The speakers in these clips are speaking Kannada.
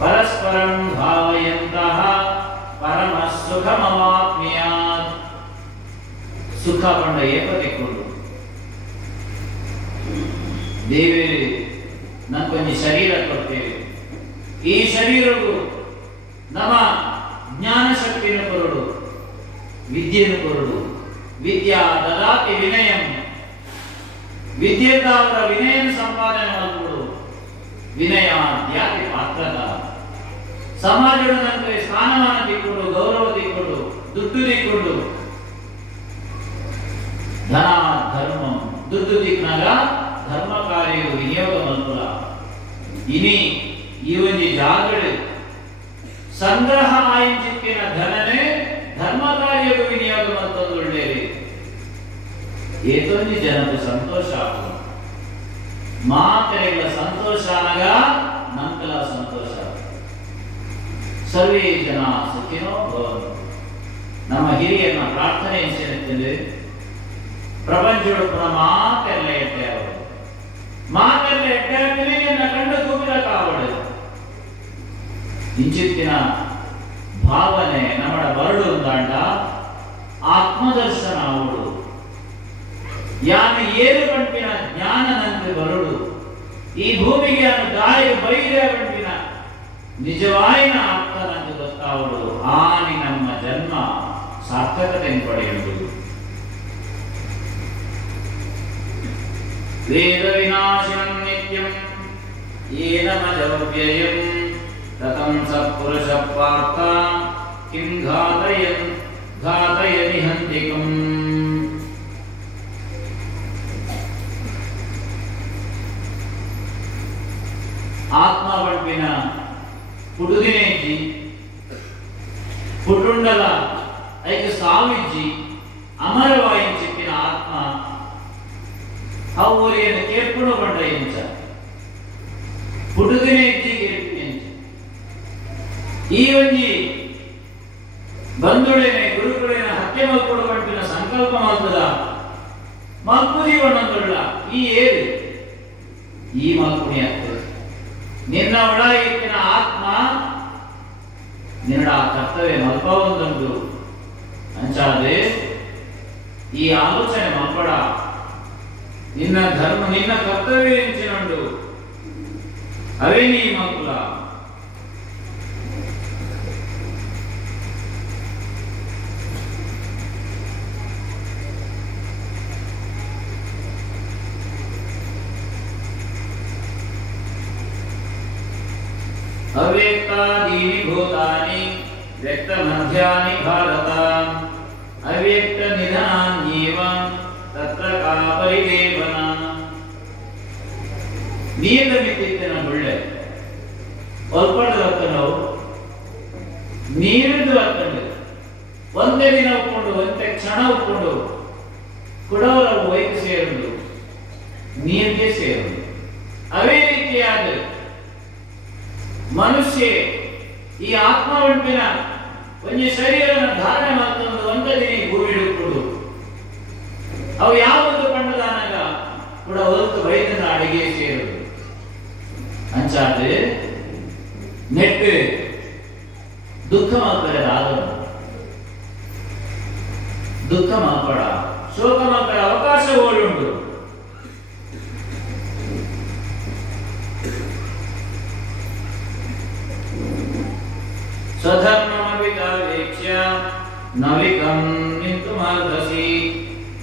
ಪರಸ್ಪರಂ ಭಾವಯಂತಹ ಪರಮ ಸುಖಮವಾಪ್ನುಯಾತ್. ಸುಖ ಪಂಡ ಏಪತಿಕ್ಕೊಂಡು ದೇವಿ ನಕ್ಕೊಂದು ಶರೀರ ಕೊಡ್ತೇವೆ. ಈ ಶರೀರವು ನಮ್ಮ ಜ್ಞಾನ ಶಕ್ತಿಯನ್ನು ಕೊರಡು, ವಿದ್ಯೆಯನ್ನು ಕೊರಡು. ವಿದ್ಯಾ ದದಾತಿ ವಿನಯಂ, ವಿದ್ಯೆಯಿಂದ ಅವರ ವಿನಯನ ಸಂಪಾದನೆ ಮಾಡಿಕೊಡು. ವಿನಯ ದ್ಯಾತಿ ಪಾತ್ರದ ಸಮಾಜದ ನಂತರ ಸ್ಥಾನಮಾನ ತಿಕ್ಕೊಂಡು, ಗೌರವ ತಿಕ್ಕೊಂಡು, ದುಡ್ಡು ತಿಕ್ಕೊಂಡು. ಧನ ಧರ್ಮ ದುಡ್ಡು ತಿಕ್ನಾಗ ಧರ್ಮ ಕಾರ್ಯವು ವಿನಿಯೋಗ ಮಲ್ಪುಲ. ಇನಿ ಈ ಒಂದು ಜಾಗಗಳು ಸಂಗ್ರಹ ಆಯಿಂಚಿಕ್ಕಿನ ಧನನೇ ಧರ್ಮ ಕಾರ್ಯವು ವಿನಿಯೋಗ ಮಲ್ಪೊಂದು ಒಳ್ಳೆಯದು. ಏತೊಂದು ಜನಕ್ಕೆ ಸಂತೋಷ ಆಗುವ ಮಾತೆರೆಗಳ ಸಂತೋಷ ಆಗ ನಂಕಲ ಸಂತೋಷ. ಸರ್ವೇ ಜನ ಸುಖಿನೋ ಭವಂತು. ನಮ್ಮ ಹಿರಿಯರನ್ನ ಪ್ರಾರ್ಥನೆ ಎನ್ಸಿರುತ್ತದೆ. ಪ್ರಪಂಚಗಳು ಪುನಃ ಮಾತೆಲ್ಲ ಎಟ್ಟೆ ಅವರು ಮಾತೆಲ್ಲ ಎಟ್ಟೆ ಕಂಡು ತೂಗಿದ ಕಾವಡು ಇಂಚಿತ್ತಿನ ಭಾವನೆ ನಮ್ಮ ಬರಡು ಅಂದಾಂಡ ಆತ್ಮದರ್ಶನ ಅವಳು ಯಾನು ಏರು ಗಂಟಿನ ಜ್ಞಾನ ನಂತೆ ಬರಡು. ಈ ಭೂಮಿಗೆ ಯಾನು ದಾರಿ ಬೈದ ಗಂಟಿನ ನಿಜವಾಯಿನ ಆತ್ಮನಂತೆ ಗೊತ್ತಾವಳು. ಆನಿ ನಮ್ಮ ಜನ್ಮ ಸಾರ್ಥಕತೆಯನ್ನು ಪಡೆಯುವುದು. ವೇದ ವಿನಾಶಿನಂ ನಿತ್ಯಂ ಯೇನ ಮಜವ್ಯಯಂ ತತಂ ಸತ್ಪುರುಷ ಪಾರ್ಥ ಕಿಂ ಘಾತಯತಿ ಹಂತಿಕಂ. ಆತ್ಮ ಬಂಪಿನ ಪುಡುದಿನೇಜಿ ಪುಟುಂಡಲ ಐದು ಸಾವಿಜ್ಜಿ ಅಮರವಾಯಿ ಚಿಕ್ಕಿನ ಆತ್ಮ ಅವರಿಯನ್ನು ಕೇರ್ಪುಡು ಬಂಡ ಎಂಚ ಪುಡುದಿನೇಜಿ ಎಂಚ ಈ ಒಂಜಿ ಬಂಧುಳೇನೆ ಗುರುಗಳೇನ ಹತ್ಯೆ ಮಲ್ಪುಡು ಬಂಪಿನ ಸಂಕಲ್ಪ ಮಲ್ಪದ ಮಲ್ಪುದಿ ಬಣ್ಣದೊಳ್ಳ ಈ ಏರು ಈ ಮಲ್ಪುಣಿ ಆಗ್ತದೆ. ನಿನ್ನ ಒಳ ಇತ್ತಿನ ಆತ್ಮ ನಿನ್ನ ಕರ್ತವ್ಯ ಮಲ್ಪ ಒಂದುಂಟು ಅಂಚಾದೆ ಈ ಆಲೋಚನೆ ಮಲ್ಪಡ. ನಿನ್ನ ಧರ್ಮ ನಿನ್ನ ಕರ್ತವ್ಯ ಎಂಚಿನುಂಡು ಅವೇ ನೀ ಮಕ್ಕಳ. ಅವ್ಯಕ್ತಾದೀನಿ ಭೂತಾನಿ ವ್ಯಕ್ತ ಮಧ್ಯಾನಿ ಭಾರತ ಅವ್ಯಕ್ತ ನಿಧನಾನ್ಯೇವ ತತ್ರ ಕಾ ಪರಿದೇವನ. ನೀರ ಮಿತ್ತಿನ ಒಳ್ಳೆ ಒಲ್ಪಡ್ದು ಹತ್ತಂಡು ನೀರಿದ್ದು ಹತ್ತಂಡು ಒಂದೇ ದಿನ ಉಪ್ಕೊಂಡು ಒಂದೇ ಕ್ಷಣ ಉಪ್ಕೊಂಡು ಕುಡವರ ವೈದ್ಯ ಸೇರುವುದು ನೀರಿಗೆ ಸೇರುವುದು. ಅವೇ ರೀತಿಯಾದ ಮನುಷ್ಯ ಈ ಆತ್ಮ ಉಂಟಿನ ಒಂದು ಶರೀರನ ಧಾರಣೆ ಮಾಡ್ಕೊಂಡು ಒಂದೇ ದಿನ ಭೂಮಿ ಹಿಡಿದುಕೊಂಡು ಅವು ಯಾವೊಂದು ಪಂಡದಾನಾಗ ಕೂಡ ಹೊರತು ವೈದ್ಯನ ಅಡಿಗೆ ಸೇರುವುದು ಅಂಚಾದ್ರೆ ನೆಟ್ಟು ದುಃಖ ಮಾತ್ರ ಆದವು ದುಃಖ ಮಾಪಡ ಶೋಕ ಮಾಪಡ ಅವಕಾಶ ಓಡುಂಟು. ಸ್ವಧರ್ಮವಿಕಾವೇಕ್ಷ್ಯ ನವಿಕಂ ನಿಂತುಮರ್ಹಸಿ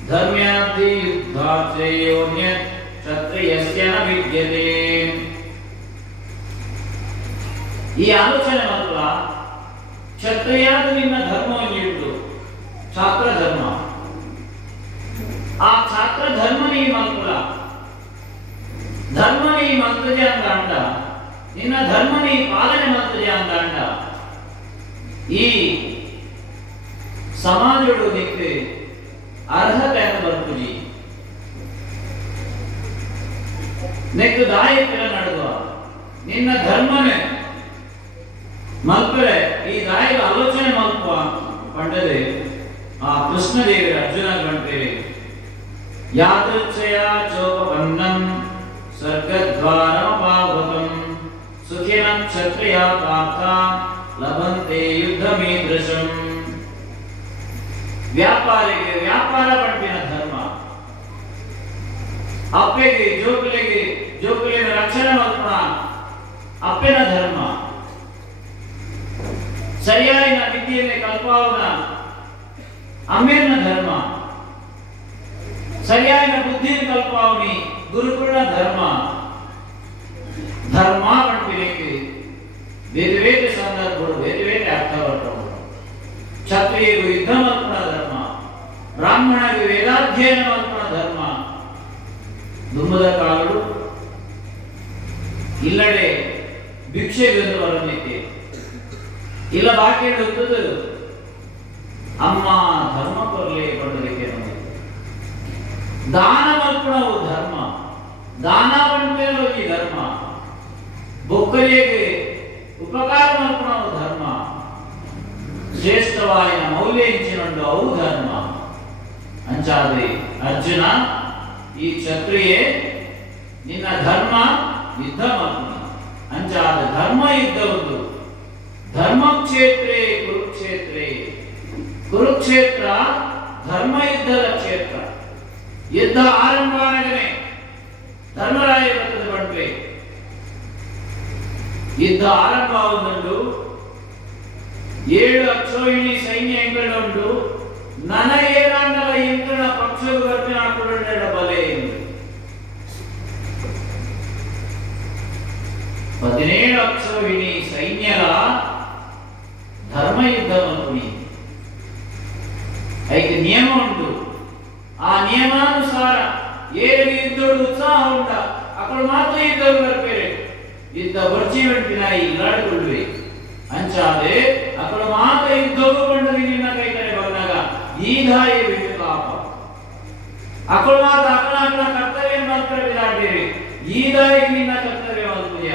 ಧರ್ಮ್ಯಾಧಿ ಯುದ್ಧಾಶ್ರೇಯೋನ್ಯ ಕ್ಷತ್ರಿಯಸ್ಯ ನ ವಿದ್ಯತೆ. ಈ ಆಲೋಚನೆ ಮಾತ್ರ ಕ್ಷತ್ರಿಯಾದ ನಿನ್ನ ಧರ್ಮವನ್ನು ಇಟ್ಟು ಛಾತ್ರ ಧರ್ಮ ಆ ಛಾತ್ರ ಧರ್ಮ ನೀ ಮಾತ್ರ ಧರ್ಮ ನೀ ಮಂತ್ರಜೆ ಅಂತ ಅಂಡ ನಿನ್ನ ಧರ್ಮ ನೀ ಪಾಲನೆ ಮಂತ್ರಜೆ ಅಂತ ಅಂಡ ಈ ಸಮಾಜಗಳು ನಿಕ್ಕೆ ಅರ್ಹತೆ ಅಂತ ಬರ್ತುಜಿ ನೆಕ್ಕು ದಾಯಕರ ನಡೆದುವ ನಿನ್ನ ಧರ್ಮನೇ ಮಲ್ಪರೆ ಈ ದಾಯಕ ಆಲೋಚನೆ ಮಲ್ಪುವ ಪಂಡದೆ ಆ ಕೃಷ್ಣದೇವಿ ಅರ್ಜುನ ಗಂಟೇರಿ ಯಾದೃಚ್ಛಯ ಚೋಪನ್ನಂ ಸ್ವರ್ಗದ್ವಾರಮಪಾವೃತಂ ಸುಖಿ ಸುಖಿನ ಕ್ಷತ್ರಿಯ ಪಾರ್ಥ ಲಭಂತೆ ಯುದ್ಧಮೀದೃಶಂ. ವ್ಯಾಪಾರಿಗೆ ವ್ಯಾಪಾರ ಪಂಪಿನ ಧರ್ಮ, ಅಪ್ಪೆಗೆ ಜೋಕುಲಿನ ರಕ್ಷಣೆ ಮಲ್ಪಣ ಅಪ್ಪೆನ ಧರ್ಮ, ಸರಿಯಾಯಿನ ವಿದ್ಯೆಯಲ್ಲಿ ಕಲ್ಪಾವನ ಅಮ್ಮೆನ ಧರ್ಮ, ಸರಿಯಾಯಿನ ಬುದ್ಧಿಯನ್ನು ಕಲ್ಪಾವನಿ ಗುರುಕುಲ ಧರ್ಮ. ಧರ್ಮ ಪಂಪಿലേക്ക് ಬೇರೆ ಬೇರೆ ಸಂದರ್ಭಗಳು ಬೇರೆ ಬೇರೆ ಅರ್ಥ ಬರ್ತವೆ. ಕ್ಷತ್ರಿಯರು ಯುದ್ಧ ಮಲ್ಪಣ ಧರ್ಮ, ಬ್ರಾಹ್ಮಣರಿಗೆ ವೇದಾಧ್ಯಯನ ಮಲ್ಪಣ ಧರ್ಮ. ದುಂಬದ ಕಾಗಳು ಇಲ್ಲಡೆ ಭಿಕ್ಷೆಗೆ ಬರಲಿಕ್ಕೆ ಇಲ್ಲ ಬಾಕಿ ಇಡುತ್ತದೆ ಅಮ್ಮ ಧರ್ಮ ಕೊರಲೆ ಕೊಡಲಿಕ್ಕೆ ನಮಗೆ ದಾನ ಮಲ್ಪಣವು ಧರ್ಮ, ದಾನ ಪಂಪೇನೋ ಈ ಧರ್ಮ. ಬೊಕ್ಕಲಿಗೆ ಉಪಕಾರ ಮಲ್ಪಣವು ಧರ್ಮ, ಶ್ರೇಷ್ಠವಾಯಿನ ಮೌಲ್ಯ ಇಂಚಿನುಂಡು ಅವು ಧರ್ಮ. ಅಂಚಾದ್ರೆ ಅರ್ಜುನ ಈ ಕ್ಷತ್ರಿಯೇ ನಿನ್ನ ಧರ್ಮ ಯುದ್ಧ ಮಲ್ಪಣ. ಅಂಚಾದ ಧರ್ಮ ಯುದ್ಧವುದು ಧರ್ಮಕ್ಷೇತ್ರೇ ಕುರುಕ್ಷೇತ್ರೇ. ಕುರುಕ್ಷೇತ್ರ ಧರ್ಮ ಯುದ್ಧದ ಕ್ಷೇತ್ರ. ಯುದ್ಧ ಆರಂಭವಾಗಲೇ ಧರ್ಮರಾಯ ವ್ರತದ ಬಂಟ್ಲೆ ಯುದ್ಧ ಆರಂಭವಾಗುವುದು. 7 ಅಕ್ಷೋಹಿಣಿ ಸೈನ್ಯ ಎಂಗಳುಂಟು. ನನಗೇನಾಂಡಲ ಇಂಕಣ ಪಕ್ಷದ ಗರ್ಭೆ ಹಾಕೊಳ್ಳ ಬಲೆ ಎಂದು 17 ಅಕ್ಷೋಹಿಣಿ ಸೈನ್ಯರ ಧರ್ಮ ಯುದ್ಧ ಮಲ್ಪುಣಿ. ಅದಕ್ಕೆ ನಿಯಮ ಉಂಟು. ಆ ನಿಯಮಾನುಸಾರ ಏಳು ಯುದ್ಧಗಳು ಉತ್ಸಾಹ ಉಂಟ ಅಕ್ಕಳು ಮಾತ್ರ ಯುದ್ಧಗಳು ಬರ್ಬೇರೆ. ಯುದ್ಧ ಬರ್ಚಿ ಬಂಟಿನ ಇಲ್ಲಾಡಿಕೊಳ್ಳುವೆ ಅಂಚಾದೆ ಅಕ್ಕಳು ಮಾತ್ರ ಯುದ್ಧವು ಬಂಡದಿ ನಿನ್ನ ಕೈ ಕಡೆ ಬಂದಾಗ ಈ ದಾಯ ಬಿಟ್ಟು ಪಾಪ ಅಕ್ಕಳು ಮಾತ್ರ ಅಕ್ಕಳ ಕರ್ತವ್ಯ ಮಾತ್ರ ಬಿಡಾಡಿರಿ. ಈ ದಾಯಿಗೆ ನಿನ್ನ ಕರ್ತವ್ಯ ಮಲ್ಪುಯ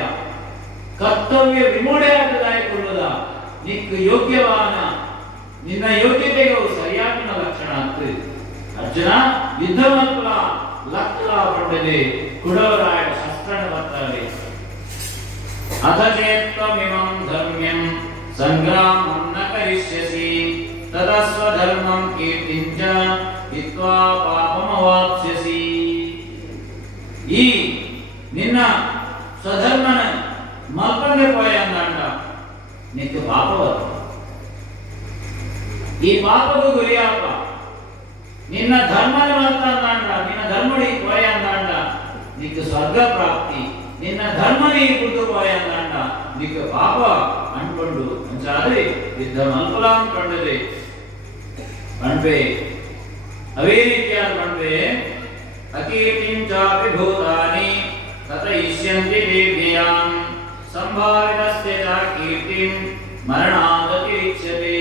ಕರ್ತವ್ಯ ವಿಮೂಢೆ ಆಗದಾಯಿಕೊಳ್ಳುದ ನಿಕ್ಕ ಯೋಗ್ಯವಾನ ನಿನ್ನ ಯೋಗ್ಯತೆಗೆ ಸರಿಯಾಗಿನ ಲಕ್ಷಣ ಆಗ್ತದೆ. ಅರ್ಜುನ ಯುದ್ಧ ಮಲ್ಪಲ ಲಕ್ಕಲ ಪಂಡದೆ ಕುಡವರಾಯ ಶಸ್ತ್ರನ ಬರ್ತಾರೆ. ಅಥಚೇತ್ವಮಿಮಂ ಧರ್ಮ್ಯಂ ಸಂಗ್ರಾಮಂ ನ ಕರಿಷ್ಯಸಿ ತದಾ ಸ್ವಧರ್ಮಂ ಕೀರ್ತಿಂಚ ಹಿತ್ವಾ ಪಾಪಮವಾಪ್ಸ್ಯಸಿ. ಈ ನಿನ್ನ ಸ್ವಧರ್ಮನ ಮಲ್ಪಂಗೆ ಪೋಯ ಅಂದಾಂಡ ನಿಕ್ಕೆ ಪಾಪ ಬರ್ತದೆ. ಈ ಪಾಪಗೂ ಗುರಿಯಾಪ ನಿನ್ನ ಧರ್ಮನ ಮಾತಾಂಡ ನಿನ್ನ ಧರ್ಮಡಿ ಪೋಯ ಅಂದಾಂಡ ನಿಕ್ಕೆ ಸ್ವರ್ಗ ಪ್ರಾಪ್ತಿ. ನಿನ್ನ ಧರ್ಮನಿ ಬುದ್ಧ ಪೋಯ ಅಂದಾಂಡ ನಿಕ್ಕೆ ಪಾಪ ಅನ್ಕೊಂಡು ಅಂಚಾದ್ರೆ ಯುದ್ಧ ಮಲ್ಪಲ ಅನ್ಕೊಂಡದೆ ಅನ್ಬೆ ಅವೇ ರೀತಿಯಾದ ಅನ್ಬೆ ಅಕೀರ್ತಿಂಚಾಪಿ ಭೂತಾನಿ ತತಯಿಷ್ಯಂತಿ ದೇವ್ಯಾಂ ಸಂಭಾವಿತಸ್ಯ ಚ ಕೀರ್ತಿಂ ಮರಣಾದತಿರಿಚ್ಯತೆ.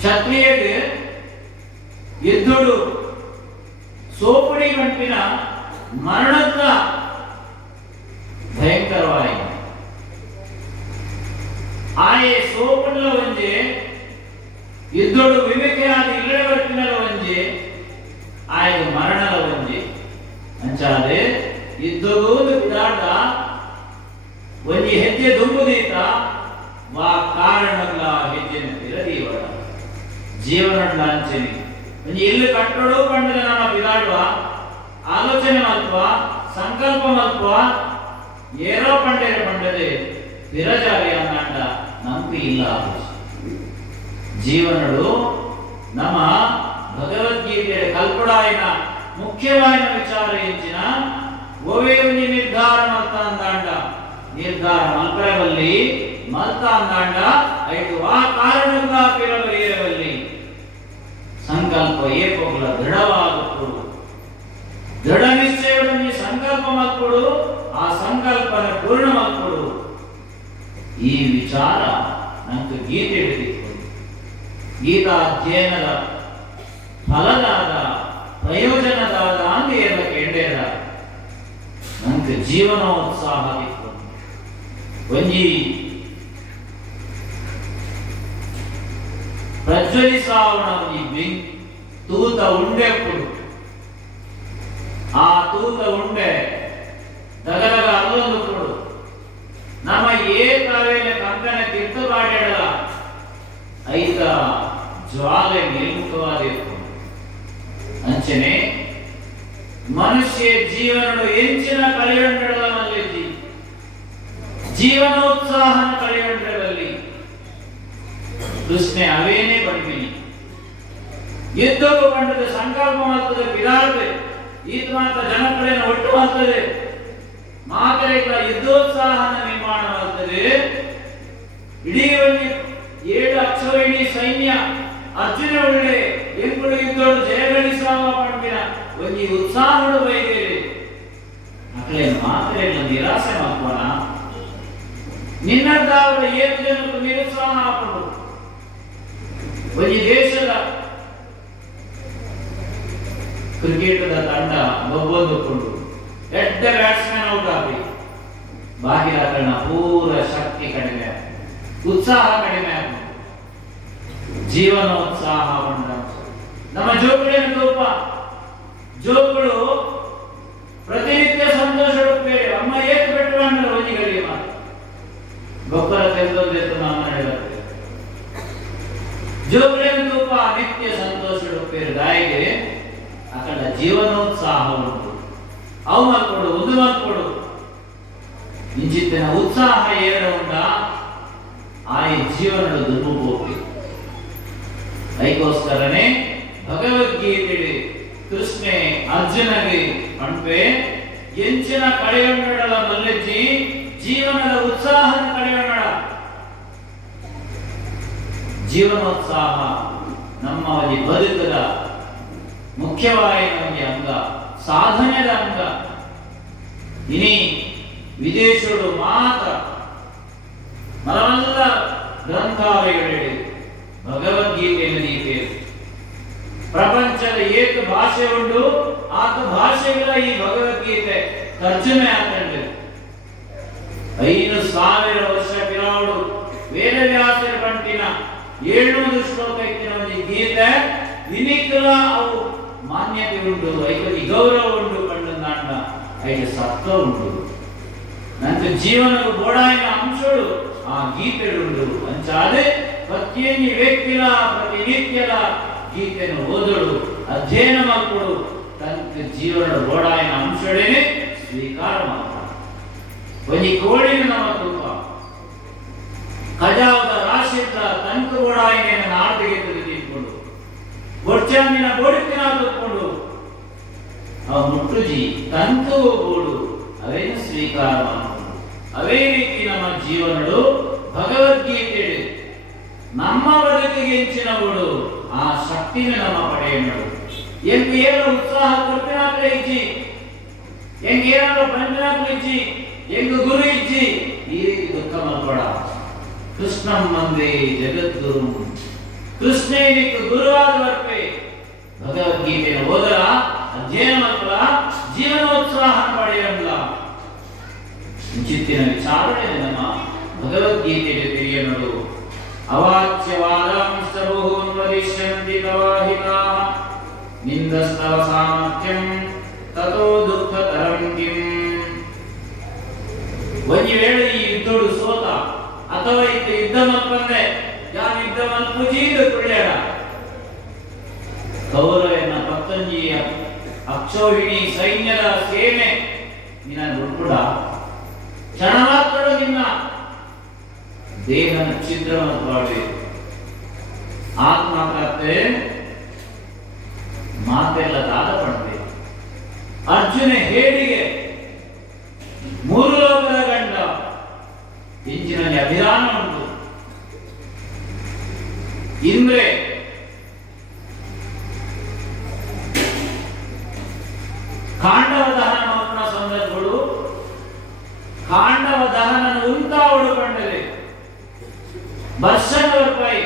ಕ್ಷತ್ರಿಯಗೆ ಯುದ್ಧಡು ಸೋಪಡಿ ಗಂಟಿನ ಮರಣದ ಭಯಂಕರವಾಯಿತು. ಆಯೆ ಸೋಪಡ್ಲ ಒಂಜೆ ಯುದ್ಧಡು ವಿವೇಕೆಯಾದ ಇಲ್ಲಡೆ ಗಂಟಿನಲ ಒಂಜೆ ಆಯ್ದು ಮರಣದ ಒಂಜೆ ಅಂಚಾದೆ ಯುದ್ಧಗೋದು ಬಿದಾಟ ಒಂಜಿ ಹೆಜ್ಜೆ ದುಂಬುದೀತ ವಾ ಕಾರಣಗಳ ಹೆಜ್ಜೆನ ಬಿರದೀವಳ ಜೀವನಡ್ಲ ಅಂಚನೆ ಒಂಜಿ ಎಲ್ಲಿ ಕಟ್ಟಡೋ ಕಂಡದ ನಮ್ಮ ಬಿದಾಡುವ ಆಲೋಚನೆ ಮಲ್ಪುವ ಸಂಕಲ್ಪ ಮಲ್ಪುವ ಏರೋ ಪಂಡೇರೆ ಪಂಡದೆ ಬಿರಜಾರಿ ಅನ್ನಾಂಡ ನಂಬಿ ಇಲ್ಲ. ಜೀವನಡು ನಮ್ಮ ಭಗವದ್ಗೀತೆಯ ಕಲ್ಪಡಾಯಿನ ಮುಖ್ಯವಾದ ವಿಚಾರ ಹೆಚ್ಚಿನ ಓವೇ ಒಂಜಿ ನಿರ್ಧಾರ ಮಲ್ತ ಅಂದಾಂಡ ನಿರ್ಧಾರ ಮಲ್ಪರವಲ್ಲಿ ಮಲ್ತ ಅಂದಾಂಡ ಐಟು ಆ ಕಾರಣದ ಪಿರವಲ್ಲಿ ಸಂಕಲ್ಪ ಏಕೋಗ್ಲ ದೃಢವಾಗುವುದು. ದೃಢ ನಿಶ್ಚಯವನ್ನು ಸಂಕಲ್ಪ ಮಲ್ಕೊಡು, ಆ ಸಂಕಲ್ಪನ ಪೂರ್ಣ ಮಲ್ಕೊಡು. ಈ ವಿಚಾರ ನಂಗೆ ಗೀತೆ ಹಿಡಿದಿತ್ತು. ಗೀತಾ ಅಧ್ಯಯನದ ಫಲದಾದ ಪ್ರಯೋಜನದಾದ ಅಂದೇರ ಕೆಂಡೇರ ನಂಗೆ ಜೀವನೋತ್ಸಾಹ ಇತ್ತು. ಒಂಜಿ ಪ್ರಜ್ವಲಿಸಾವಣ ಒಂಜಿ ತೂತ ಉಂಡೆ ಕೊಡು. ಆ ತೂತ ಉಂಡೆ ದಗದಗ ಅಲ್ಲೊಂದು ಕೊಡು ಜ್ವಾಲೆ ಮೇಲ್ಮುಖವಾದಿತ್ತು. ಅಂಚನೆ ಮನುಷ್ಯ ಜೀವನಡು ಎಂಚಿನ ಕಳೆಯೊಂಡಳ ಮಲ್ಲಿದ್ದಿ ಜೀವನೋತ್ಸಾಹನ ಕಳೆಯೊಂಡರಲ್ಲಿ ಕೃಷ್ಣೆ ಅವೇನೇ ಪಡ್ತೀನಿ ಯುದ್ಧವು ಕಂಡದ ಸಂಕಲ್ಪ ಮಾಡ್ತದೆ ಬಿಡಾಡ್ದೆ ಈತ ಮಾತ್ರ ಜನಗಳನ್ನ ಒಟ್ಟು ಮಾಡ್ತದೆ ಮಾತರಿಗಳ ಯುದ್ಧೋತ್ಸಾಹನ ನಿರ್ಮಾಣವಾಗ್ತದೆ. ಇಡೀ ಒಂದು 7 ಅಕ್ಷೋಹಿಣಿ ಸೈನ್ಯ ಅರ್ಜುನ ಒಳ್ಳೆ ಎಂಬುದು ಯುದ್ಧೋಡು ಜಯಗಳಿಸುವ ಪಂಪಿನ ಒಂದು ಉತ್ಸಾಹಗಳು ಬೈದೇವೆ ಮಕ್ಕಳೇ ಮಾತ್ರೆಯನ್ನು ನಿರಾಸೆ ಮಾಡ್ಕೋಣ. ನಿನ್ನದ್ದಾವರ 7 ಜನರು ನಿರುತ್ಸಾಹ ಹಾಕೊಂಡು ಒಂದು ದೇಶದ ಕ್ರಿಕೆಟದ ತಂಡ ಒಬ್ಬೊಂದುಕೊಂಡು ಎಡ್ಡ ಬ್ಯಾಟ್ಸ್ಮನ್ ಔಟ್ ಆಗಿ ಬಾಹಿರಾಕರಣ ಪೂರ ಶಕ್ತಿ ಕಡಿಮೆ ಉತ್ಸಾಹ ಕಡಿಮೆ ಆಗ ಜೀವನೋತ್ಸಾಹ ಉಂಟ. ನಮ್ಮ ಜೋಗುಳಿನ ರೂಪ ಜೋಗುಳು ಪ್ರತಿನಿತ್ಯ ಸಂತೋಷ ಬೇರೆ ಅಮ್ಮ ಏಕೆ ಬಿಟ್ಟು ರೋಜಿಗಳಿಗೆ ಮಾತ್ರ ಗೊಬ್ಬರ ತೆಗೆದೊಂದಿತ್ತು ನಮ್ಮ ನಡೆಯುತ್ತೆ ಜೋಗುಳಿನ ರೂಪ ನಿತ್ಯ ಸಂತೋಷ ಬೇರೆ ದಾಯಿಗೆ ಅಕಡ ಜೀವನೋತ್ಸಾಹ ಉಂಟು. ಅವು ಮಾಡ್ಕೊಡು ಒಂದು ಮಾಡ್ಕೊಡು ಇಂಚಿತ್ತಿನ ಉತ್ಸಾಹ ಏರ ಉಂಟ ಆಯ ಜೀವನದ ದುರ್ಮುಖೋಗಿ ಅದಕ್ಕೋಸ್ಕರನೇ ಭಗವದ್ಗೀತೆ ಕೃಷ್ಣೆ ಅರ್ಜುನಗೆ ಪಂಪೆ ಎಂಚಿನ ಕಳೆಯೊಂಡಳ ಮಲ್ಲಜ್ಜಿ ಜೀವನದ ಉತ್ಸಾಹದ ಕಳೆಯೊಂಡಳ ಜೀವನೋತ್ಸಾಹ ನಮ್ಮ ಬದುಕದ ಮುಖ್ಯವಾದ ಅಂಗ ಸಾಧನೆದ ಅಂಗ. ಇನಿ ವಿದೇಶಗಳು ಮಾತ್ರ ಮರವಲ್ಲ ಗ್ರಂಥಾಲಯಗಳಲ್ಲಿ ಭಗವದ್ಗೀತೆಯನ್ನು ದೀಪೆ ಪ್ರಪಂಚದ ಏಕ ಭಾಷೆ ಉಂಟು ಆತ ಭಾಷೆಗಳ ಈ ಭಗವದ್ಗೀತೆ ತರ್ಜುಮೆ ಆಗ್ತದೆ. 5,000 ವರ್ಷ ಪಿರಾವಡು ವೇದವ್ಯಾಸರ ಪಂಟಿನ 700 ಶ್ಲೋಕ ಇತ್ತಿನ ಒಂದು ಗೀತೆ ವಿನಿಕಲ ಅವು ಮಾನ್ಯತೆ ಉಂಟು ಐಕಿ ಗೌರವ ಉಂಟು ಕಂಡು ನಾಟ ಐದು ಸತ್ವ ಉಂಟು ನಂತ ಜೀವನದ ಗೋಡಾಯಿನ ಅಂಶಗಳು ಆ ಗೀತೆಗಳು ಅಂಚಾದೆ ಪ್ರತಿಯೊಂದು ವ್ಯಕ್ತಿಗಳ ಪ್ರತಿನಿತ್ಯದ ಗೀತೆಯನ್ನು ಓದಲು ಅಧ್ಯಯನ ಮಾಡಿಕೊಡು ತನ್ನ ಜೀವನದ ಗೋಡಾಯಿನ ಅಂಶಗಳೇನೆ ಸ್ವೀಕಾರ ಮಾಡ್ತಾರೆ. ಒಂದು ಕೋಳಿನ ನಮ್ಮ ತುಪ್ಪ ಖಜಾವದ ರಾಶಿಯಿಂದ ತನಕ ಗೋಡಾಯಿನ ನಾಟಿಗೆ ತೆಗೆದುಕೊಂಡು ಒಡ್ಚಾಂದಿನ ಬೋಡಿನ ತಕ್ಕೊಂಡು ಅವ ಮುಟ್ಟುಜಿ ತಂತು ಬೋಡು ಅವೇನು ಸ್ವೀಕಾರ ಮಾಡಿಕೊಂಡು ಅವೇ ರೀತಿ ನಮ್ಮ ಜೀವನಗಳು ಭಗವದ್ಗೀತೆ ನಮ್ಮ ಬದುಕಿಗೆ ಹೆಚ್ಚಿನ ಬೋಡು ಆ ಶಕ್ತಿನ ನಮ್ಮ ಪಡೆಯಗಳು ಎಂಗೆ ಏನೋ ಉತ್ಸಾಹ ಕೊಟ್ಟಿನಾಗ್ಲೇ ಇಜ್ಜಿ ಎಂಗೆ ಏನಾದ್ರು ಬಂಧನಾಗ್ಲೇ ಇಜ್ಜಿ ಎಂಗ ಗುರು ಇಜ್ಜಿ ಈ ರೀತಿ ದುಃಖ ಮಾಡ್ಬೇಡ. ಕೃಷ್ಣಂ ಮಂದೇ ಜಗದ್ಗುರು ಕೃಷ್ಣನಿಗೆ ಗುರುವಾದ ವರ್ಪೆ ಭಗವದ್ಗೀತೆಯನ್ನು ಓದಲ ಅಧ್ಯಯನ ಮಾಡಲ ಜೀವನೋತ್ಸಾಹ ಪಡೆಯಲ್ಲ. ಚಿತ್ತಿನ ವಿಚಾರಣೆ ನಮ್ಮ ಭಗವದ್ಗೀತೆಗೆ ತಿಳಿಯನಡು ಅವಾಚ್ಯವಾದಾಂಶ ಬಹುನ್ ವದಿಷ್ಯಂತಿ ತವಾಹಿತಾಃ ನಿಂದಸ್ತವ ಸಾಮರ್ಥ್ಯಂ ತತೋ ದುಃಖತರಂ ಕಿಂ. ಒಂದು ವೇಳೆ ಈ ಯುದ್ಧಡು ಸೋತ ಅಥವಾ ಯುದ್ಧ ಮಲ್ಪಂದ್ರೆ ಯಾರು ಯುದ್ಧ ಮಲ್ಪುಜೀದು ಕುಳ್ಳ್ಯಾರ ಕೌರವನ ಪತ್ತಂಜಿಯ ಅಕ್ಷೋಹಿಣಿ ಸೈನ್ಯದ ಸೇನೆ ನಿನ್ನ ಉಳ್ಕುಡ ಕ್ಷಣ ಮಾತ್ರ ನಿನ್ನ ದೇಹನ ಛಿದ್ರ ಮಾಡಿ ಆತ್ಮಕತೆ ಮಾತೆಲ್ಲ ದಾದ ಪಡ್ದೆ. ಅರ್ಜುನ ಹೇಳಿಗೆ 3 ಲೋಕದ ಗಂಡ ಇಂಚಿನಲ್ಲಿ ಅಭಿಧಾನ ಉಂಟು. ಇಂದ್ರೆ ಕಾಂಡವ ದಹನ ಮಾಡುವ ಸಂದರ್ಭಗಳು ಕಾಂಡವ ದಹನ ಉಂಟಾ ಉಳ್ಕೊಂಡರೆ ವರ್ಷಗಳ ರೂಪಾಯಿ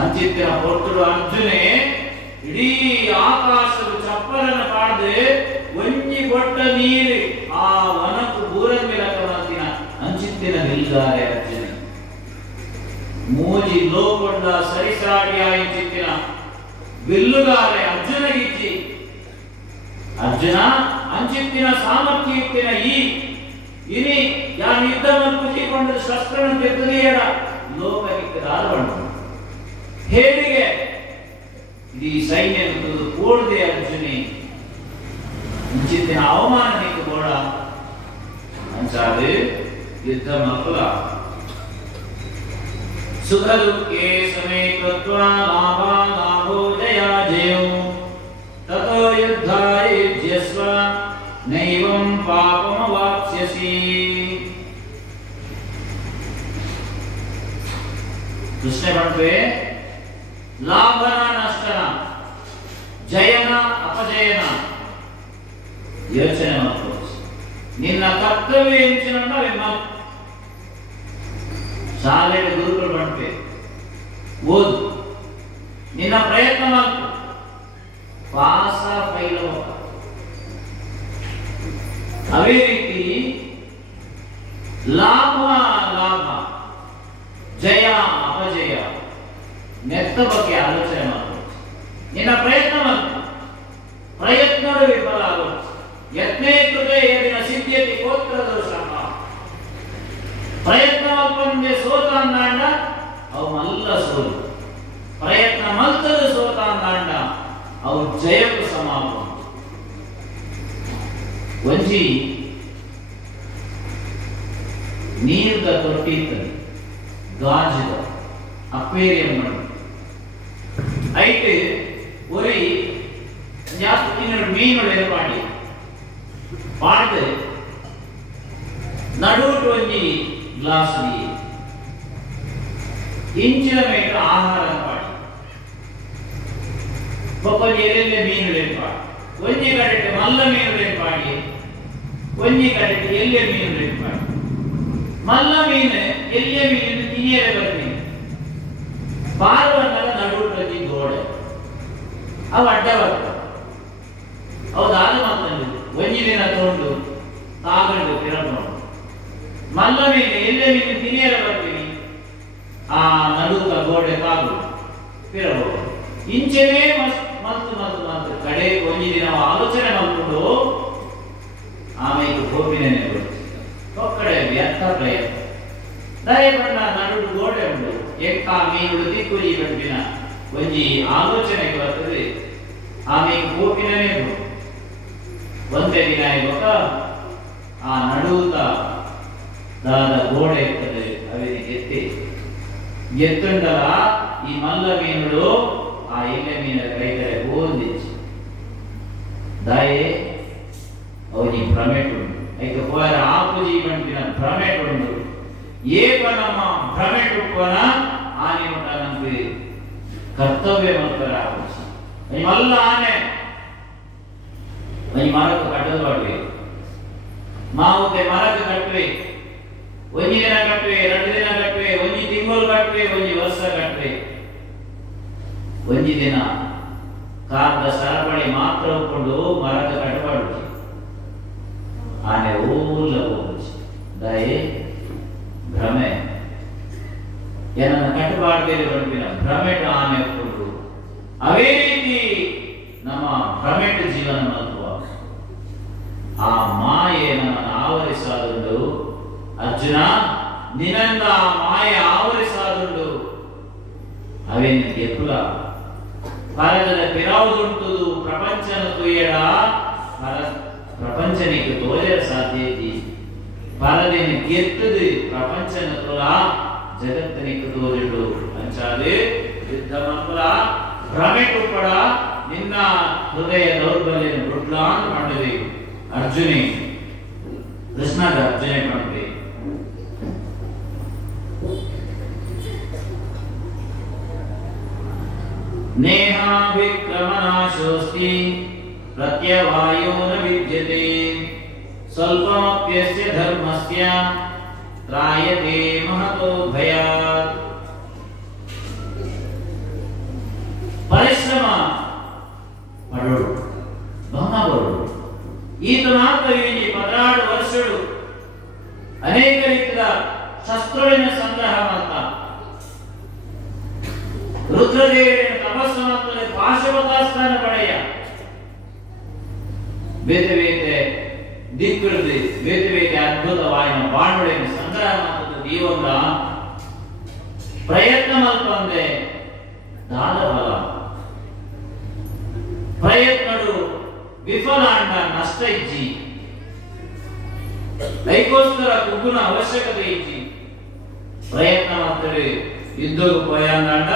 ಅಂಚಿತ್ತಿನ ಹೊರಟು ಅರ್ಜುನೆ ಇಡೀ ಆಕಾಶದ ಚಪ್ಪರನ ಪಾಡದೆ ಒಂಜಿ ಕೊಟ್ಟ ನೀರು ಆ ವನಕು ಬೂರನ್ ಮೇಲಕನ ಅಂಚಿತ್ತಿನ ನಿಲ್ದಾರೆ ಅರ್ಜುನ ಮೂಜಿ ಲೋಕೊಂಡ ಸರಿಸಾಡಿ ಆಯಿತಿನ ಬಿಲ್ಲುಗಾರೆ ಅರ್ಜುನ ಇಚ್ಚಿ ಅರ್ಜುನ ಅಂಚಿತ್ತಿನ ಸಾಮರ್ಥ್ಯ ಇತ್ತಿನ ಈ ಇನಿ ಯಾರು ಯುದ್ಧ ಮಲ್ಪುಚಿಕೊಂಡ ಶಸ್ತ್ರನ ತೆಗೆದಿಯಡ ಲೋಕಕ್ಕೆ ದಾರಬಂಡು ಹೇಳಿಗೆ ಇಡೀ ಸೈನ್ಯ ಕೂಡದೆ ಅರ್ಜುನಿ ಮುಂಚಿನ ಅವಮಾನಕ್ಕೆ ಬೋಡ ಅಂಚಾದು ಯುದ್ಧ ಮಕ್ಕಳ ಸುಖ ದುಃಖೇ ಸಮೇ ಕೃತ್ವಾ ಲಾಭೋ ಜಯಾ ಜಯೋ ತತೋ ಯುದ್ಧಾಯ ಯುಜ್ಯಸ್ವ ನೈವಂ ಪಾಪಮವಾಪ್ಸ್ಯಸಿ. ಪ್ರಶ್ನೆ ಮಾಡ್ತೇವೆ, ಲಾಭನ ನಷ್ಟನ, ಜಯನ ಅಪಜಯನ ಯೋಚನೆ ಮಾಡ್ಕೋ. ನಿನ್ನ ಕರ್ತವ್ಯ ಎಂಚಿನ ಶಾಲೆಗೆ ಗುರುಗಳು ಮಾಡ್ತೇವೆ, ಓದು, ನಿನ್ನ ಪ್ರಯತ್ನ ಮಾಡ್ಕೋ, ಪಾಸ ಫೈಲ್. ಅದೇ ರೀತಿ ಲಾಭ ಲಾಭ ಜಯ ಅಪಜಯ ನೆತ್ತ ಬಗ್ಗೆ ಆಲೋಚನೆ ಮಾಡಬಹುದು. ನಿನ್ನ ಪ್ರಯತ್ನ ಮಾಡಬಹುದು, ಪ್ರಯತ್ನಗಳು ವಿಫಲ ಆಗುತ್ತೆ. ಯತ್ನೇ ಕೃತೆ ಯದಿನ ಸಿದ್ಧ್ಯತೆ ಗೋತ್ರ ದೋಷ. ಪ್ರಯತ್ನ ಮಲ್ಪಂದೆ ಸೋತ ಅಂದಾಂಡ ಅವು ಮಲ್ಲ ಸೋಲು, ಪ್ರಯತ್ನ ಮಲ್ತದ ಸೋತ ಅಂದಾಂಡ ಅವು ಜಯಕ್ಕೂ ಸಮಾಪ. ಒಂಜಿ ನೀರ್ದ ತೊಟ್ಟಿ ಇರ್ತದೆ, ಗಾಜದ ಅಕ್ವೇರಿಯಂ ಮಾಡಿ ಐಟ್ ಒರಿ ಜಾಸ್ತಿ ಮೀನುಗಳು ಏರ್ಪಾಡಿ ಪಾಡ್ದು ನಡುಟು ಒಂಜಿ ಗ್ಲಾಸ್ ನೀರು ಇಂಚಿನ ಮೇಲೆ ಆಹಾರ ಪಾಡಿ ಒಬ್ಬೊಂದು ಎಲ್ಲೆಲ್ಲ ಮೀನುಗಳು ಏರ್ಪಾಡಿ, ಒಂಜಿ ಕಡೆಗೆ ಮಲ್ಲ ಮೀನುಗಳು ಏರ್ಪಾಡಿ, ಒಂಜಿ ಕಡೆಗೆ ಎಲ್ಲೆ ಮೀನುಗಳು ಏರ್ಪಾಡಿ. ಮಲ್ಲ ಮೀನು ಎಲ್ಲೆ ಮೀನು ತಿನ್ನಿಯರೆ ಬರ್ತೀನಿ ಪಾರ್ವನ್ನದ ನಡುಟು ಗೋಡೆ ಅವು ಅಡ್ಡ ಬರ್ತವೆ. ಹೌದಾದ ಮಾತಂದು ಒಂಜಿ ದಿನ ತಗೊಂಡು ತಾಗಂಡು ತಿರಬಹುದು. ಮಲ್ಲ ಮೀನು ಎಲ್ಲೆ ಮೀನು ತಿನ್ನಿಯರೆ ಬರ್ತೀನಿ ಆ ನಡುಕ ಗೋಡೆ ತಾಗು ತಿರಬಹುದು. ಇಂಚನೇ ಮತ್ತು ಮತ್ತು ಮತ್ತು ಕಡೆ ಒಂಜಿ ದಿನ ಆಲೋಚನೆ ಮಾಡಿಕೊಂಡು ಆಮೇಲೆ ಗೋಪಿನೇ ಒಕ್ಕಡೆ ವ್ಯರ್ಥ ಪ್ರಯತ್ನ ದಯಪಂಡ ನಡುಡು ಗೋಡೆ ಉಂಟು ಎಕ್ಕ ಮೀನುಡು ತಿಕ್ಕುಲಿ ಬಂದಿನ ಒಂಜಿ ಆಲೋಚನೆಗೆ ಬರ್ತದೆ. ಆಮೇಲೆ ಗೋಪಿನೇ ಒಂದೇ ದಿನ ಇವಾಗ ಆ ನಡುವುದ ದಾದ ಗೋಡೆ ಇರ್ತದೆ ಅವರಿಗೆ ಎತ್ತುಂಡಲ ಈ ಮಲ್ಲ ಮೀನುಗಳು ಆ ಎಣ್ಣೆ ಮೀನ ಕೈತರೆ ಓದಿಚ್ಚು ದಯೆ ಅವನಿ ಭ್ರಮೆಟ್ ಉಂಟು. ಐಕೆ ಹೋರ ಆಪುಜಿ ಬಂದಿನ ಭ್ರಮೆಟ್ ಉಂಟು. ಏಕ ನಮ್ಮ ಭ್ರಮೆಟ್ ಉಪ್ಪನ ಆನೆ ಉಂಟ ನಮಗೆ ಕರ್ತವ್ಯ ಮಾಡ್ತಾರ ಆಪುಜಿ ಅನಿ ಮಲ್ಲ ಆನೆ ಅನಿ ಮರಕ್ಕೆ ಕಟ್ಟದ ಬಾಡ್ವೆ ಮಾವುತೆ ಮರಕ್ಕೆ ಕಟ್ವೆ, ಒಂಜಿ ದಿನ ಕಟ್ವೆ, 2 ದಿನ ಕಟ್ವೆ, ಒಂಜಿ ತಿಂಗಳು ಕಟ್ವೆ, ಒಂಜಿ ವರ್ಷ ಕಟ್ವೆ. ಒಂಜಿ ದಿನ ಕಾರದ ಸರಪಳಿ ಮಾತ್ರ ಹೋಗ್ಕೊಂಡು ಮರದ ಕಟ್ಟಬಾರ್ದು. ಆನೆ ಊರ್ಲ ಹೋಗುದು ದಯೆ ಭ್ರಮೆ ಏನನ್ನ ಕಟ್ಟಬಾರ್ದೇನೆ ಬಂದಿನ ಭ್ರಮೆಟ್ ಆನೆ ಹೋಗ್ಕೊಂಡು. ಅವೇ ರೀತಿ ನಮ್ಮ ಭ್ರಮೆಟ್ ಜೀವನ ಮಹತ್ವ. ಆ ಮಾಯೆ ನಮ್ಮನ್ನು ಆವರಿಸಾದುಂಡು ಅರ್ಜುನ, ನಿನ್ನಿಂದ ಆ ಮಾಯೆ ಆವರಿಸಾದುಂಡು. ಅವೇನು ಎಪ್ಪುಲ ಭಾರತದ ಪಿರಾವುದುಂಟುದು ಪ್ರಪಂಚನ ತುಯ್ಯಡ ಪ್ರಪಂಚನಿಗೆ ತೋಜರ ಸಾಧ್ಯತೆ ಭಾರತನ ಗೆತ್ತದು ಪ್ರಪಂಚನ ತುಲ ಜಗತ್ತನಿಗೆ ತೋಜಡು ಅಂಚಾದೆ ಯುದ್ಧ ಮಕ್ಕಳ ಭ್ರಮೆಟು ಪಡ ನಿನ್ನ ಹೃದಯ ದೌರ್ಬಲ್ಯ ರುಡ್ಲಾನ್ ಮಾಡಿದೆ ಅರ್ಜುನಿ ಕೃಷ್ಣದ ಅರ್ಜುನೆ ಮಾಡಿದೆ. ನೇಹಾಭಿಕ್ರಮನಾಶೋಸ್ತಿ ಪ್ರತ್ಯವಾಯೋ ನ ವಿದ್ಯತೆ ಸ್ವಲ್ಪಮಪ್ಯಸ್ಯ ಧರ್ಮಸ್ಯ ತ್ರಾಯತೆ ಮಹತೋ ಭಯಾತ್. ಪರಿಶ್ರಮ ಪಡೋಡು ಭಂಗ ಬರೋಡು ಈತ ಮಾತ್ರ 16 ವರ್ಷಗಳು ಅನೇಕ ರೀತಿಯ ಶಸ್ತ್ರಗಳಿನ ಸಂಗ್ರಹ ಮಾಡ್ತಾ ರುದ್ರದೇವರ ತಪಸ್ಸು ಮಾಡ್ತಾರೆ. ಪಾಶವತಾಸ್ಥಾನ ಪಡೆಯ ಬೇತೆ ಬೇತೆ ದಿಕ್ಕುಳಿದು ಬೇತೆ ಬೇತೆ ಅದ್ಭುತವಾದ ಬಾಣುಳಿನ ಸಂಗ್ರಹ ಮಾಡ್ತದೆ. ದೀವಂದ ಪ್ರಯತ್ನ ಮಲ್ಪಂದೆ ದಾದ ಫಲ ಪ್ರಯತ್ನಡು ವಿಫಲ ಅಂಡ ನಷ್ಟ ಇಜ್ಜಿ ಐಕೋಸ್ಕರ ಕುಗ್ಗುನ ಅವಶ್ಯಕತೆ ಇಜ್ಜಿ ಪ್ರಯತ್ನ ಮಾಡ್ತಾರೆ ಯುದ್ಧಕ್ಕೆ ಪೋಯಾಂದಾಂಡ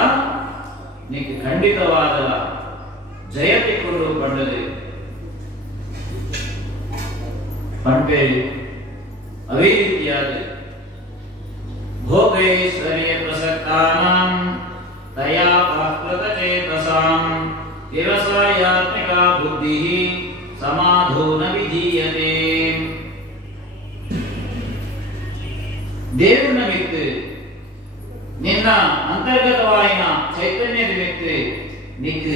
ನೀನು ಖಂಡಿತವಾದ ಜಯ ತಿಕ್ಕೊಂಡು ಪಂಡದೆ ಪಂಪೆ ಅವೇ ರೀತಿಯಾದ ಭೋಗೈಶ್ವರ್ಯ ಪ್ರಸಕ್ತಾನಾಂ ತಯಾ ಪ್ರಾಕೃತ ಚೇತಸಾಂ ವ್ಯವಸಾಯಾತ್ಮಿಕ ಬುದ್ಧಿ ಸಮಾಧೋ ನ ವಿಧೀಯತೆ. ದೇವರನ್ನ ಮಿತ್ತು ನಿನ್ನ ಅಂತರ್ಗತವಾಯಿನ ಚೈತನ್ಯದ ಮಿತ್ತು ನಿಕ್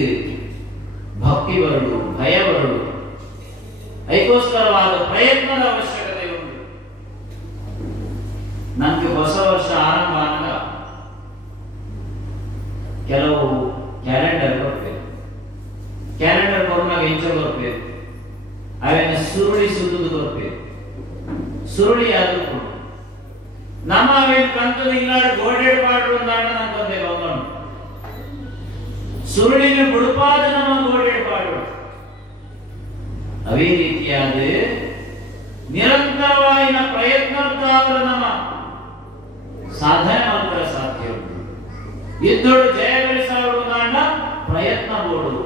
ಭಕ್ತಿ ಬರಡು ಭಯ ಬರಡು ಐಕೋಸ್ಕರವಾದ ಪ್ರಯತ್ನದ ಅವಶ್ಯಕತೆ ಉಂಟು. ನನಗೆ ಹೊಸ ವರ್ಷ ಆರಂಭ ಆದಾಗ ಕೆಲವು ಕ್ಯಾಲೆಂಡರ್ ಬರ್ತೇವೆ. ಕ್ಯಾಲೆಂಡರ್ ಕೊರೋನಾಗ ಹೆಂಚ ಬರ್ತೇವೆ, ಅವೇನ ಸುರುಳಿ ಸುತ್ತುದು ಬರ್ತೇವೆ. ಸುರುಳಿ ಆದ್ರೂ ನಮ್ಮ ಅವೇನು ಕಂತದ ಇಲ್ಲಾಡ ಗೋಡೆಡ್ ಪಾಡ್ರು ಅಂದಾಡ ನಂಗೆ ಬಂದನು ಸುರುಳಿನ ಬುಡುಪಾದ ನಮ್ಮ ಗೋಡೆಡ್ ಪಾಡ್ರು. ಅವೇ ರೀತಿಯಾದ ನಿರಂತರವಾಯಿನ ಪ್ರಯತ್ನದಾದರೂ ನಮ್ಮ ಸಾಧನೆ ಮಾತ್ರ ಸಾಧ್ಯ ಉಂಟು. ಯುದ್ಧೋಡು ಜಯ ಗಳಿಸಾಡುವುದಾಂಡ ಪ್ರಯತ್ನ ಬೋಡು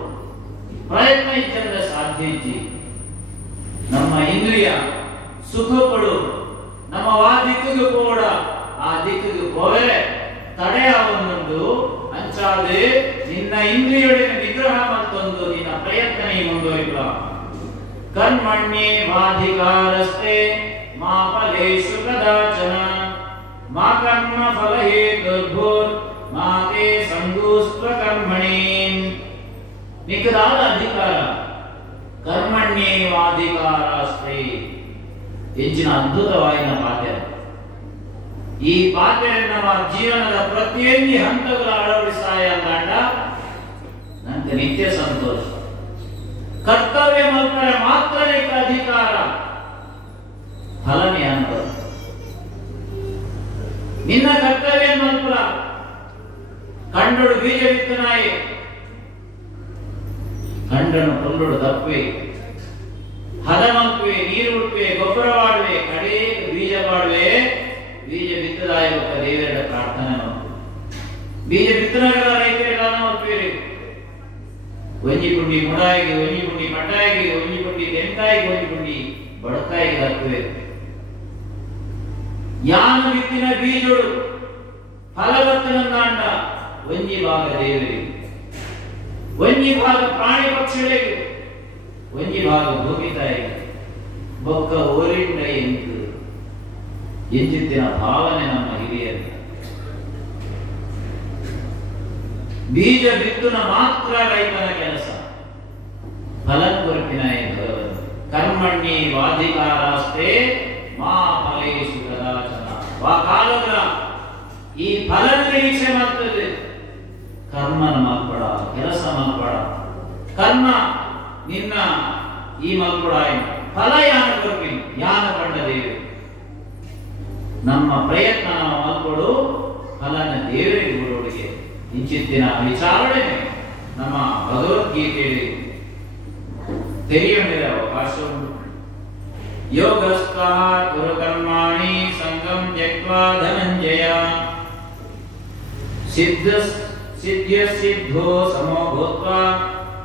ಪ್ರಯತ್ನ ಇದ್ದಂದ್ರೆ ಸಾಧ್ಯ ಇಜ್ಜಿ. ನಮ್ಮ ಇಂದ್ರಿಯ ಸುಖ ಪಡು ನಮ್ಮ ವಾ ದಿಕ್ಕಿಗೆ ಪೋಡ ಆ ದಿಕ್ಕಿಗೆ ಹೋದರೆ ತಡೆಯಾವೊಂದು ಅಂಚಾದೆ ನಿನ್ನ ಇಂದ್ರಿಯೊಳಗಿನ ನಿಗ್ರಹ ಮತ್ತೊಂದು ನಿನ್ನ ಪ್ರಯತ್ನ ನೀ ಮುಂದುವರಿಲ್ಲ. ಕರ್ಮಣ್ಯೇ ವಾಧಿಕಾರಸ್ತೆ ಮಾ ಫಲೇಷು ಕದಾಚನ ಮಾ ಕರ್ಮ ಫಲ ಹೇತುರ್ಭೂರ್ ಮಾ ತೇ ಸಂಗೋಸ್ತ್ವ ಕರ್ಮಣಿ. ನಿಖದಾದ ಅಧಿಕಾರ ಕರ್ಮಣ್ಯೇ ವಾಧಿಕಾರಸ್ತೆ ಹೆಚ್ಚಿನ ಅದ್ಭುತವಾದ ಪಾಠ. ಈ ಪಾಠ ನಮ್ಮ ಜೀವನದ ಪ್ರತಿಯೊಂದು ಹಂತಗಳ ಅಳವಡಿಸಾಯ ಅಂದಾಂಡ ನನಗೆ ನಿತ್ಯ ಸಂತೋಷ. ಕರ್ತವ್ಯ ಮಲ್ಪರೆ ಮಾತ್ರ ಅಧಿಕಾರ ಫಲನೇ ಅಂತ ನಿನ್ನ ಕರ್ತವ್ಯ ಮಲ್ಪರ ಕಂಡೊಡು ಬೀಜ ಬಿತ್ತನಾಯಿ ಕಂಡನು ಕೊಂಡೊಡು ತಪ್ಪೆ ಹದ ಮಲ್ಪುವೆ ನೀರು ಉಡುವೆ ಗೊಬ್ಬರ ಮಾಡುವೆ ಕಡೆ ಬೀಜ ಮಾಡುವೆ. ಬೀಜ ಬಿತ್ತದಾಯ ದೇವರ ಪ್ರಾರ್ಥನೆ ಮಾಡ್ತು. ಬೀಜ ಬಿತ್ತನಾಗಲ್ಲ ರೈತರಿಗೆ ಮಲ್ಪೇರಿ ಒಂಜಿ ಪುಂಡಿ ಮುಡಾಯಿಗೆ ಒಂಜಿ ಪುಂಡಿ ಮಟ್ಟಾಯಿಗೆ ಒಂಜಿ ಪುಂಡಿ ತೆಂಕಾಯಿಗೆ ಒಂಜಿ ಪುಂಡಿ ಬಡಕಾಯಿಗೆ ಹಾಕುವೆ. ಯಾನ ಬಿತ್ತಿನ ಬೀಜೋಡು ಫಲವತ್ತನಂದಾಂಡ ಒಂಜಿ ಭಾಗ ದೇವರಿಗೆ, ಒಂಜಿ ಭಾಗ ಪ್ರಾಣಿ ಪಕ್ಷಿಗಳಿಗೆ, ಒಂಜಿ ಭಾಗ ಭೂಮಿ ತಾಯಿಗೆ ಬೊಕ್ಕ ಓರಿಂಡ ಎಂಚಿತ್ತಿನ ಭಾವನೆ ನಮ್ಮ ಹಿರಿಯರು. ಬೀಜ ಬಿತ್ತುನ ಮಾತ್ರ ರೈತನ ಕೆಲಸ, ಫಲನ್ ಕೊರಪಿನ ಕರ್ಮಣ್ಣಿ ವಾಧಿಕಾರಾಸ್ತೆ ಮಾ ಫಲೇಷು ಕದಾಚನ. ವಾ ಕಾಲದ ಈ ಫಲನ ನಿರೀಕ್ಷೆ ಮಾಡ್ತದೆ. ಕರ್ಮನ ಮಲ್ಪಡ ಕೆಲಸ ಮಲ್ಪಡ ಕರ್ಮ ನಿನ್ನ ಈ ಮಲ್ಪಡ ಫಲ ಯಾನ ಕೊರಪಿನ ಯಾನ ಕಂಡದೇವೆ. ನಮ್ಮ ಪ್ರಯತ್ನ ಮಲ್ಪಡು ಫಲನ ದೇವರಿಗೆ ಗುರುಗಳಿಗೆ ಇಂಚಿತ್ತಿನ ವಿಚಾರಣೆ ನಮ್ಮ ಭಗವದ್ಗೀತೆಯಲ್ಲಿ ತೆರೆಯುವ ಅವಕಾಶ ಉಂಟು. ಯೋಗಸ್ಥಃ ಕುರು ಕರ್ಮಾಣಿ ಸಂಗಂ ತ್ಯಕ್ವಾ ಧನಂಜಯ ಸಿದ್ಧ್ಯ ಸಿದ್ಧೋ ಸಮೋ ಭೂತ್ವಾ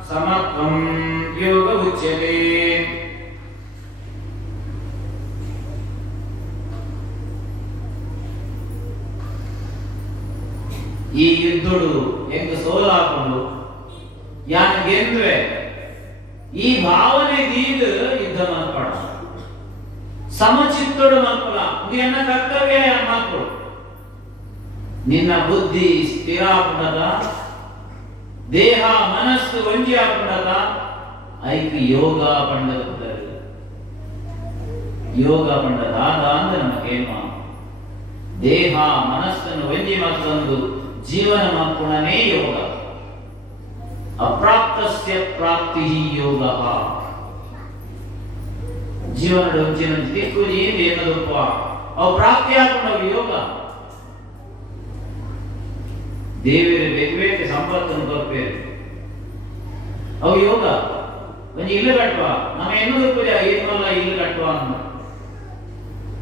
ಸಮತ್ವಂ ಯೋಗ ಉಚ್ಯತೆ. ಈ ಯುದ್ಧಡು ಹೆಂಗ ಸೋಲಾಕೊಂಡು ಯಾನ್ ಗೆಂದ್ರೆ ಈ ಭಾವನೆ ದೀದ ಯುದ್ಧ ಮಲ್ಪಡ ಸಮಚಿತ್ತೋಡು ಮಲ್ಪಲ ನಿನ್ನ ಕರ್ತವ್ಯ ಮಲ್ಪಡು. ನಿನ್ನ ಬುದ್ಧಿ ಸ್ಥಿರ ಆಗ್ಬಿಡದ, ದೇಹ ಮನಸ್ಸು ಒಂಜಿ ಆಗ್ಬಿಡದ, ಐಕ್ ಯೋಗ ಪಂಡದ ಯೋಗ ಪಂಡದ ಅಂದ್ರೆ ನಮಗೇನು ದೇಹ ಮನಸ್ಸನ್ನು ಒಂಜಿ ಮತ್ತೊಂದು ಜೀವನ ಮಲ್ಪುಣನೇ ಯೋಗ. ಅಪ್ರಾಪ್ತಸ್ಯ ಪ್ರಾಪ್ತಿ ಯೋಗ. ಜೀವನದ ಒಂಚಿನ ದಿಕ್ಕುಜಿ ಏನದಪ್ಪ ಅವು ಪ್ರಾಪ್ತಿ ಹಾಕೊಂಡವು ಯೋಗ. ದೇವರ ಬೇರೆ ಬೇರೆ ಸಂಪತ್ತನ್ನು ಕೊರ್ಪೇರು ಅವು ಯೋಗ ಒಂಜಿ ಇಲ್ಲು ಕಟ್ಟುವ ನಮ್ಮ ಎನ್ನುವುದು ಪೂಜೆ ಏನಲ್ಲ ಇಲ್ಲು ಕಟ್ಟುವ ಅಂತ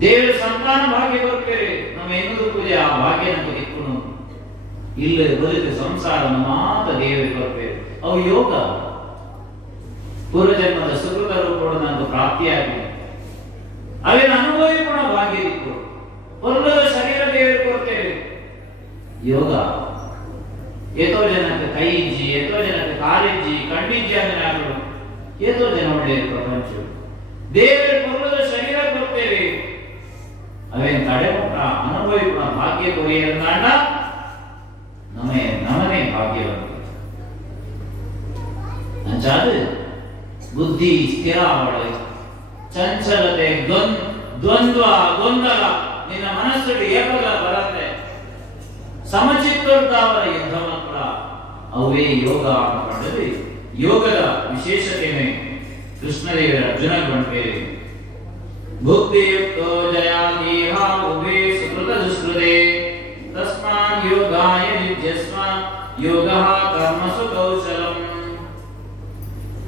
ದೇವರ ಸಂತಾನ ಭಾಗ್ಯ ಕೊರ್ಪೇರು ನಮ್ಮ ಎನ್ನುವುದು ಪೂಜೆ ಆ ಭಾಗ್ಯ ನಮಗೆ ದಿಕ್ಕುನು ಇಲ್ಲ ಬದುಕು ಸಂಸಾರ ಮಾತ ದೇವರಿಗೆ ಕೊರ್ಪೇರು ಅವು ಯೋಗ ಪೂರ್ವಜನ್ಮದ ಸುಕೃತ ರೂಪಗಳು ನನಗೆ ಪ್ರಾಪ್ತಿಯಾಗಿದೆ ಅವೇನು ಅನುಭವಿ ಕೂಡ ಭಾಗ್ಯ ದಿಕ್ಕು ಹೊರಲದ ಶರೀರ ದೇವರಿಗೆ ಕೊಡ್ತೇವೆ ಯೋಗ ಏತೋ ಜನಕ್ಕೆ ಕೈ ಇಜ್ಜಿ ಏತೋ ಜನಕ್ಕೆ ಕಾಲಿಜ್ಜಿ ಕಣ್ಣಿಜ್ಜಿ ಅಂದ್ರೆ ಏತೋ ಜನ ಒಳ್ಳೆಯ ಪ್ರಪಂಚ ದೇವರ ಹೊರಲದ ಶರೀರ ಕೊಡ್ತೇವೆ ಅವೇನು ತಡೆಮುಟ್ಟ ಅನುಭವಿ ಕೂಡ ಭಾಗ್ಯ ಕೊರಿಯರನ್ನ ನಮನೇ ಭಾಗ್ಯವಂತ ಅಂಚಾದು ಬುದ್ಧಿ ಸ್ಥಿರ ಅವಳು ಚಂಚಲತೆ ದ್ವಂದ್ವ ಗೊಂದಲ ನಿನ್ನ ಮನಸ್ಸಲ್ಲಿ ಏಕಲ ಬರುತ್ತೆ ಸಮಚಿತ್ತವರ ಯುದ್ಧ ಮಾತ್ರ ಅವೇ ಯೋಗ ಅನ್ಕೊಂಡ್ರೆ ಯೋಗದ ವಿಶೇಷತೆಯೇ ಕೃಷ್ಣದೇವರ ಅರ್ಜುನ ಕೊಂಡ್ಬೇರೆ ಬುದ್ಧಿಯುಕ್ತೋ ಜಯಾದೇಹ ಉಭೇ ಸುಕೃತ ದುಷ್ಕೃತೆ ತಸ್ಮಾತ್ ಯೋಗಾಯ ಯುಜ್ಯಸ್ವ ಯೋಗಃ ಕರ್ಮಸು ಕೌಶಲಂ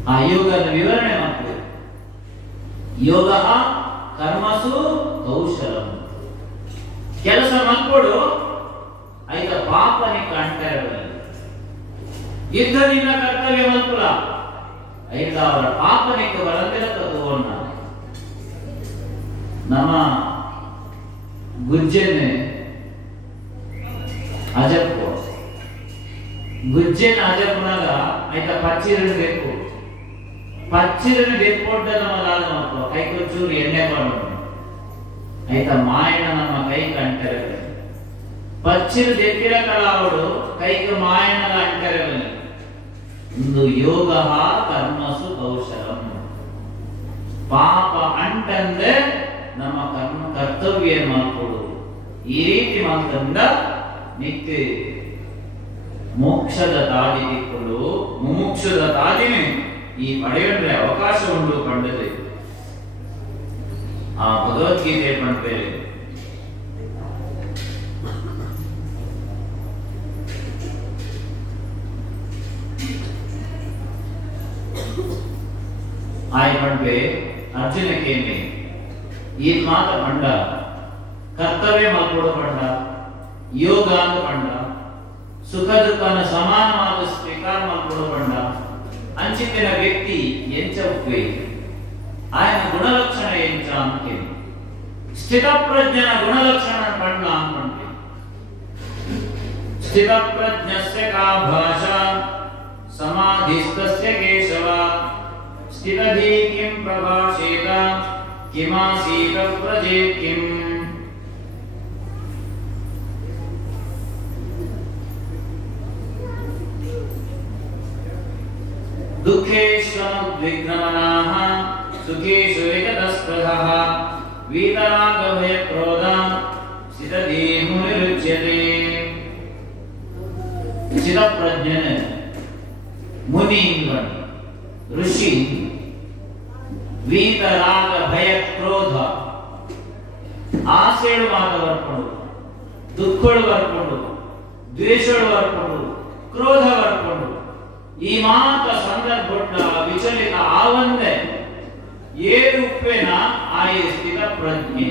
ಆ ಯೋಗದ ವಿವರಣೆ ಮಾಡ್ತಾರೆ ಯೋಗಃ ಕರ್ಮಸು ಕೌಶಲಂ ಕೆಲಸ ಮಾಡ್ಕೊಡು ಐದ ಪಾಪನಿ ಕಾಣ್ತಾರೆ ಯುದ್ಧ ನಿನ್ನ ಕರ್ತವ್ಯ ಮಲ್ಪುಲ ಐದ ಅವರ ಪಾಪನಿಗೆ ಬರದಿಲ್ಲ ತಗೋಣ ನಮ್ಮ ಗುಜ್ಜೆನೆ ಅಜಪ್ಪು ಗುಜ್ಜೆನ ಅಜಪ್ಪನಾಗ ಐತ ಪಚ್ಚಿರನ್ನು ಬೇಕು ಪಚ್ಚಿರನ್ನು ಬೇಕು ನಮ್ಮದಾದ ಮಕ್ಕಳು ಕೈ ಕೊಚ್ಚೂರು ಎಣ್ಣೆ ಮಾಡೋದು ಐತ ಮಾಯಣ ನಮ್ಮ ಕೈ ಕಾಣ್ತಾರೆ ಪಚ್ಚಿರು ದೆಕ್ಕಿರ ಕಲಾವಡು ಕೈಗೆ ಮಾಯಣದ ಅಂಟರೆ ಒಂದು ಯೋಗ ಕರ್ಮಸು ಕೌಶಲಂ ಪಾಪ ಅಂಟಂದ್ರೆ ನಮ್ಮ ಕರ್ತವ್ಯ ಮಾಡ್ಕೊಡು ಈ ರೀತಿ ಮಾಡ್ಕೊಂಡ ನಿತ್ಯ ಮೋಕ್ಷದ ತಾದಿ ತಿಕ್ಕೊಂಡು ಮುಮುಕ್ಷದ ತಾದಿನೇ ಈ ಪಡೆಯಂದ್ರೆ ಅವಕಾಶ ಉಂಟು ಕಂಡದೆ ಆ ಭಗವದ್ಗೀತೆ ಪಂಪೇರೆ ಆಯ್ ಪಂಪೆ ಅರ್ಜುನಕ್ಕೆ ಈ ಮಾತ ಪಂಡ ಕರ್ತವ್ಯ ಮಲ್ಕೊಡು ಪಂಡ ಯೋಗ ಅಂತ ಪಂಡ ಸುಖ ದುಃಖನ ಸಮಾನವಾದ ಸ್ವೀಕಾರ ಮಲ್ಕೊಡು ಪಂಡ ಅಂಚಿನ ವ್ಯಕ್ತಿ ಎಂಚ ಉಪಯೋಗ ఆయన గుణలక్షణ ఏంటా అంటే స్థితప్రజ్ఞన గుణలక్షణ పట్ల అంటే స్థితప్రజ్ఞస్య కా భాష సమాధిస్తస్య కేశవ స్థితధీ కిం ప్రభాషేత కిమాసీత ప్రజేత్ కిం దుఃఖేష్వనుద్విగ్నమనాః सुखेषु विगतस्पृहः वीतरागभयक्रोधा स्थितधीर्मुनिरुच्यते स्थितप्रज्ञन मुनिंगण ऋषि वीतरागभयक्रोध ಆಸೆಗಳು ಮಾತವರ್ಕೊಂಡು ದುಃಖಗಳು ಬರ್ಕೊಂಡು ದ್ವೇಷಗಳು ಬರ್ಕೊಂಡು ಕ್ರೋಧ ಬರ್ಕೊಂಡು ಈ ಮಾತ ಸಂದರ್ಭ ವಿಚಲಿತ ಆವಂದೆ ಏರುಪ್ಪೇನ ಆಯ ಸ್ಥಿತ ಪ್ರಜ್ಞೆ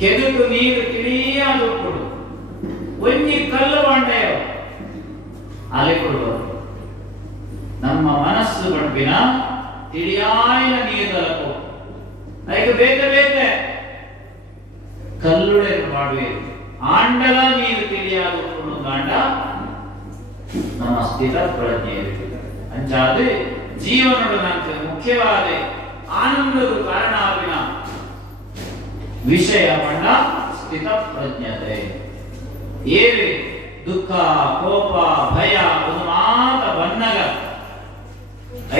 ಕೆದುಕು ನೀರು ತಿಳಿಯಾದ ಕೊಡು ಒಂಜಿ ಕಲ್ಲು ಬಂಡೆಯ ಅಲೆ ಕೊಡುವರು ನಮ್ಮ ಮನಸ್ಸು ಬಡ್ಬಿನ ತಿಳಿಯಾಯಿನ ನೀರು ಅದಕ್ಕೆ ಬೇಕೆ ಕಲ್ಲುಡೆ ಮಾಡುವೆ ಆಂಡಲ ನೀರು ತಿಳಿಯಾದ ಕೊಡು ಗಾಂಡ ನಮ್ಮ ಸ್ಥಿತ ಪ್ರಜ್ಞೆ ಅಂಚಾದೆ ಜೀವನದ ಮುಖ್ಯವಾದ ಆನಂದದ ಕಾರಣವಿನ ವಿಷಯ ಪಂಡ ಸ್ಥಿತ ಪ್ರಜ್ಞತೆ ಏರಿ ದುಃಖ ಕೋಪ ಭಯ ಒಂದು ಮಾತ ಬನ್ನಗ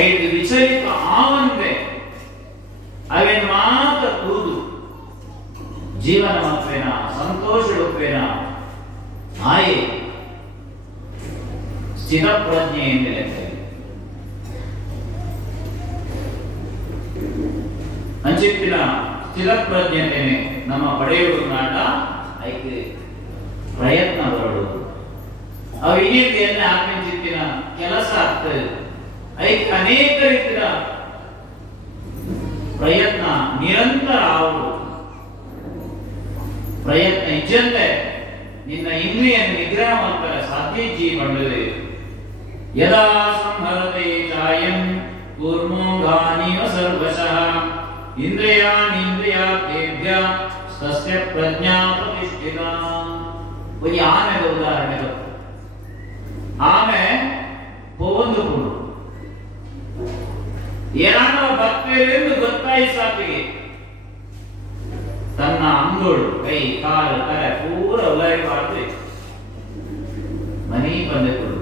ಐದು ವಿಚಲಿತ ಆವಂದೆ ಅವೇನು ಮಾತ ಕೂದು ಜೀವನ ಮತ್ವೇನ ಸಂತೋಷ ರೂಪೇನ ಆಯೆ ಸ್ಥಿತ ಪ್ರಜ್ಞೆ ಎಂದರೆ ಅಂಚಿತ್ತಿನ ಸ್ಥಿರ ಪ್ರಜ್ಞತೆನೆ ನಮ್ಮ ಪಡೆಯುವುದು ನಾಟ ಐಕೆ ಪ್ರಯತ್ನ ಬರಡು ಅವು ಇನ್ನಿತಿಯನ್ನ ಆಪಿಂಚಿತ್ತಿನ ಕೆಲಸ ಆಗ್ತದೆ. ಐಕೆ ಅನೇಕ ರೀತಿಯ ಪ್ರಯತ್ನ ನಿರಂತರ ಆವುದು. ಪ್ರಯತ್ನ ಇಜ್ಜಂತೆ ನಿನ್ನ ಇಂದ್ರಿಯನ್ನು ನಿಗ್ರಹ ಮಾಡ್ತಾರೆ ಸಾಧ್ಯ ಜೀವನದಲ್ಲಿ. ಯದಾ ಸಂಹರತೆ ಚಾಯಂ ಕೂರ್ಮೋಂಗಾನೀವ ಸರ್ವಶಃ ಇಂದ್ರಿಯಾಣೀಂದ್ರಿಯಾರ್ಥೇಭ್ಯ ತಸ್ಯ ಪ್ರಜ್ಞಾ ಪ್ರತಿಷ್ಠಿತಾ. ಒಂದು ಆಮೆಗೆ ಉದಾಹರಣೆ ಗೊತ್ತು. ಆಮೆ ಒಂದು ಕೂಡು ಏನಾದರೂ ಬರ್ತೇವೆಂದು ಗೊತ್ತಾಯಿ ಸಾಕಿಗೆ ತನ್ನ ಅಂಗೋಳು ಕೈ ಕಾಲು ತಲೆ ಪೂರ ಉಲಾಯಿಬಾರ್ದು ಮನಿ ಬಂದೆ ಕೊಡು.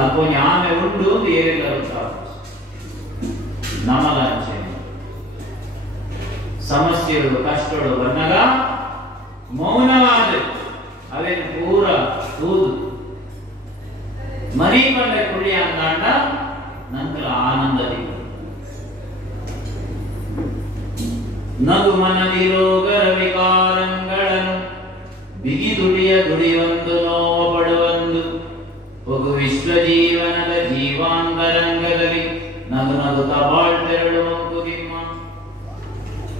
ಅಲ್ಪೊಂದು ಆಮೆ ಉಂಡು ಏರಿಲ್ಲ ನಮಲ ಅಂಚೆ ಸಮಸ್ಯೆಗಳು ಕಷ್ಟಗಳು ಬಂದಾಗ ಮೌನವಾದ ಅವೇನು ಪೂರ ತೂದು ಮನಿ ಬಂದೆ ಕುಳಿ ಅಂದಾಂಡ ನಂತರ ಆನಂದದಿ ನಗು ಮನದಿ ರೋಗರ ವಿಕಾರಗಳನ್ನು ಬಿಗಿದುಡಿಯ ದುಡಿಯೊಂದು ನೋವ ಪಡುವಂದು ಒಗು ವಿಶ್ವ ಜೀವನದ ಜೀವಾಂಗರಂಗದಲ್ಲಿ ನಗು ನಗು ತಬಾಳ್ತೆರಳು ಮಂಕುದಿಮ್ಮ.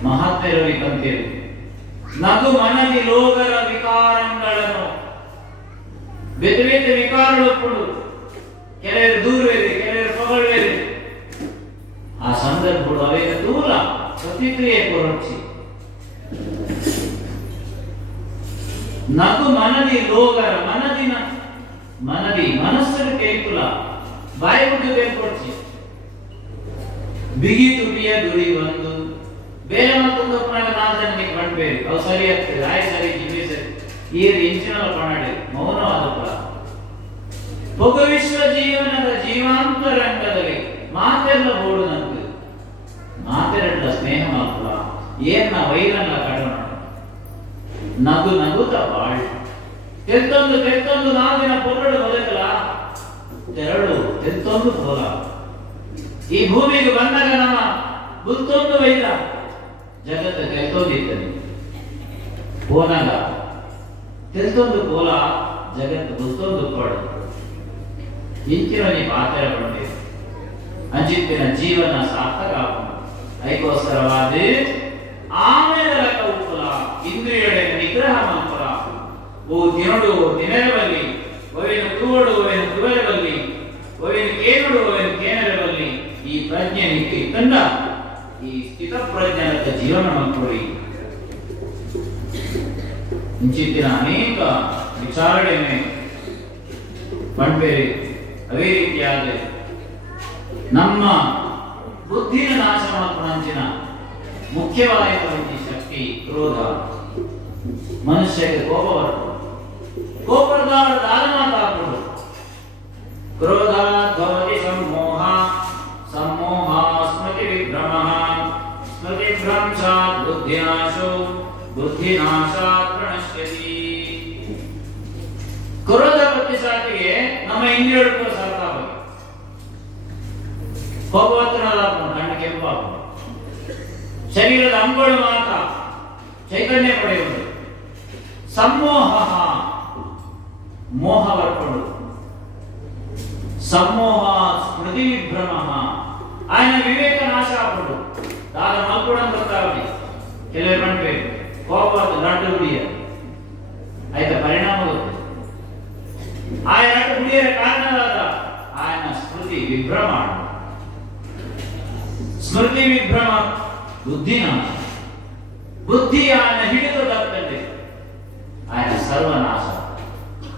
ಮಹತ್ತೆರವಿ ಕಂತೇಳಿ ನಗು ಮನದಿ ರೋಗರ ವಿಕಾರಗಳನ್ನು ಬೇತೆ ಬೇತೆ ವಿಕಾರಗಳು ಕೆಲವರು ದೂರವೇರಿ ಕೆಲವರು ಪಗಳ್ವೇರಿ ಆ ಸಂದರ್ಭಗಳು ಅವೇನು ದೂರ ಪ್ರತಿಕ್ರಿಯೆ ಕೊರಚಿ ನಗು ಮನದಿ ರೋಗರ ಮನದಿನ ಮನದಿ ಮನಸ್ಸನ್ನು ಕೇಳಿಕುಲ ಬಾಯಿ ಬಿಟ್ಟು ಕೇಳ್ಕೊಡ್ಸಿ ಬಿಗಿ ತುಟಿಯ ದುಡಿ ಒಂದು ಬೇರೆ ಮತ್ತೊಂದು ನಾಲ್ಕು ಕಂಡ್ಬೇಡಿ ಅವು ಸರಿ ಆಗ್ತದೆ ಆಯ್ ಸರಿ ಜಿಮ್ಮಿ ಸರಿ ಈ ಇಂಚಿನ ಪಣಾಡಿ ಮೌನವಾದ ವಿಶ್ವ ಜೀವನದ ಜೀವಾಂತರಂಗದಲ್ಲಿ ಮಾತೆಲ್ಲ ಬೋಡು ನಂಗೆ ಮಾತೆರಡ್ಲ ಸ್ನೇಹ ಮಾತ್ರ ಏನ ವೈರನ್ನ ಕಡಮ ನಗು ನಗುತ್ತ ಬಾಳ್ ತೆತ್ತೊಂದು ತೆತ್ತೊಂದು ನಾದಿನ ಪೊರಡು ಬದುಕಲ ತೆರಳು ತೆತ್ತೊಂದು ಪೋಲ ಈ ಭೂಮಿಗೆ ಬಂದಾಗ ನಮ್ಮ ಬುತ್ತೊಂದು ವೈರ ಜಗತ್ತು ತೆತ್ತೊಂದಿರ್ತದೆ ಪೋನಾಗ ತೆತ್ತೊಂದು ಪೋಲ ಜಗತ್ತು ಬುತ್ತೊಂದು ಪಡು ಇಂಚಿನ ಪಾತ್ರ ಪಡಬೇಕು ಅಂಚಿತ್ತಿನ ಜೀವನ ಸಾರ್ಥಕ ಅದಕ್ಕೋಸ್ಕರವಾದ ಆಮೇಲೆ ಉಪ್ಪುಲ ಇಂದ್ರಿಯೊಡೆ ನಿಗ್ರಹ ಮಾಡ್ಕೊಳ ಓ ತಿನಡು ತಿನರಬಲ್ಲಿ ಒವೆನು ತೂವಡು ಒವೆನು ತುವರಬಲ್ಲಿ ಒವೆನು ಕೇನುಡು ಒವೆನು ಕೇನರಬಲ್ಲಿ ಈ ಪ್ರಜ್ಞೆ ನಿಕ್ಕಿ ಕಂಡ ಈ ಸ್ಥಿತ ಪ್ರಜ್ಞಾನದ ಜೀವನ ಮಾಡ್ಕೊಳ್ಳಿ. ಇಂಚಿತ್ತಿನ ಅನೇಕ ವಿಚಾರಣೆ ಪಂಡ್ಬೇರೆ ಅದೇ ರೀತಿಯಾದ ನಮ್ಮ ಬುದ್ಧಿನ ನಾಶ ಮಾಡ್ಕೊಂಡಂಚಿನ ಮುಖ್ಯವಾದ ಶಕ್ತಿ ಕ್ರೋಧ. ಮನುಷ್ಯಕ್ಕೆ ಕೋಪ ಬರ್ತದೆ, ಕೋಪದ ಮಾತಾಡ್ಬೋದು. ಕ್ರೋಧ ಭವತಿ ಸಂಮೋಹ, ಸಂಮೋಹ ಸ್ಮೃತಿ ವಿಭ್ರಮ, ಸ್ಮೃತಿ ಭ್ರಂಶಾತ್ ಬುದ್ಧಿನಾಶೋ, ಬುದ್ಧಿನಾಶಾತ್ ಪ್ರಣಶ್ಯತಿ. ಕ್ರೋಧ ಬತ್ತಿ ಸಾಕಿಗೆ ನಮ್ಮ ಇಂದ್ರಿಯಗಳು ಸಾಕಾಗಬೇಕು. ಕೋಪವತ್ತನಾದ ಕಣ್ಣು ಕೆಂಪಾಗ ಶರೀರದ ಅಂಗಗಳು ಮಾತ್ರ ಚೈತನ್ಯ ಪಡೆಯುವುದು. ಸಮೋಹ ಮೋಹ ಬರ್ಕೊಂಡು ಸಮೋಹ ಸ್ಮೃತಿ ವಿಭ್ರಮ ఆయన ವಿವೇಕ ನಾಶ ಆಗ್ಬಿಡು ದಾದ ಮಲ್ಕೊಡ ಗೊತ್ತಾಗಲಿ ಕೆಲವರು ಕಾಣ್ಬೇಕು ಕೋಪದ ಲಡ್ಡು ಹುಡಿಯ ಆಯ್ತಾ ಪರಿಣಾಮ ಗೊತ್ತು ಆ ಲಡ್ಡು ಹುಡಿಯರ ಕಾರಣವಾದ ఆయన ಸ್ಮೃತಿ ವಿಭ್ರಮ ಸ್ಮೃತಿ ವಿಭ್ರಮ ಬುದ್ಧಿನಾಶ ಬುದ್ಧಿ ఆయన ಹಿಡಿತದತ್ತಂತೆ ఆయన ಸರ್ವನಾಶ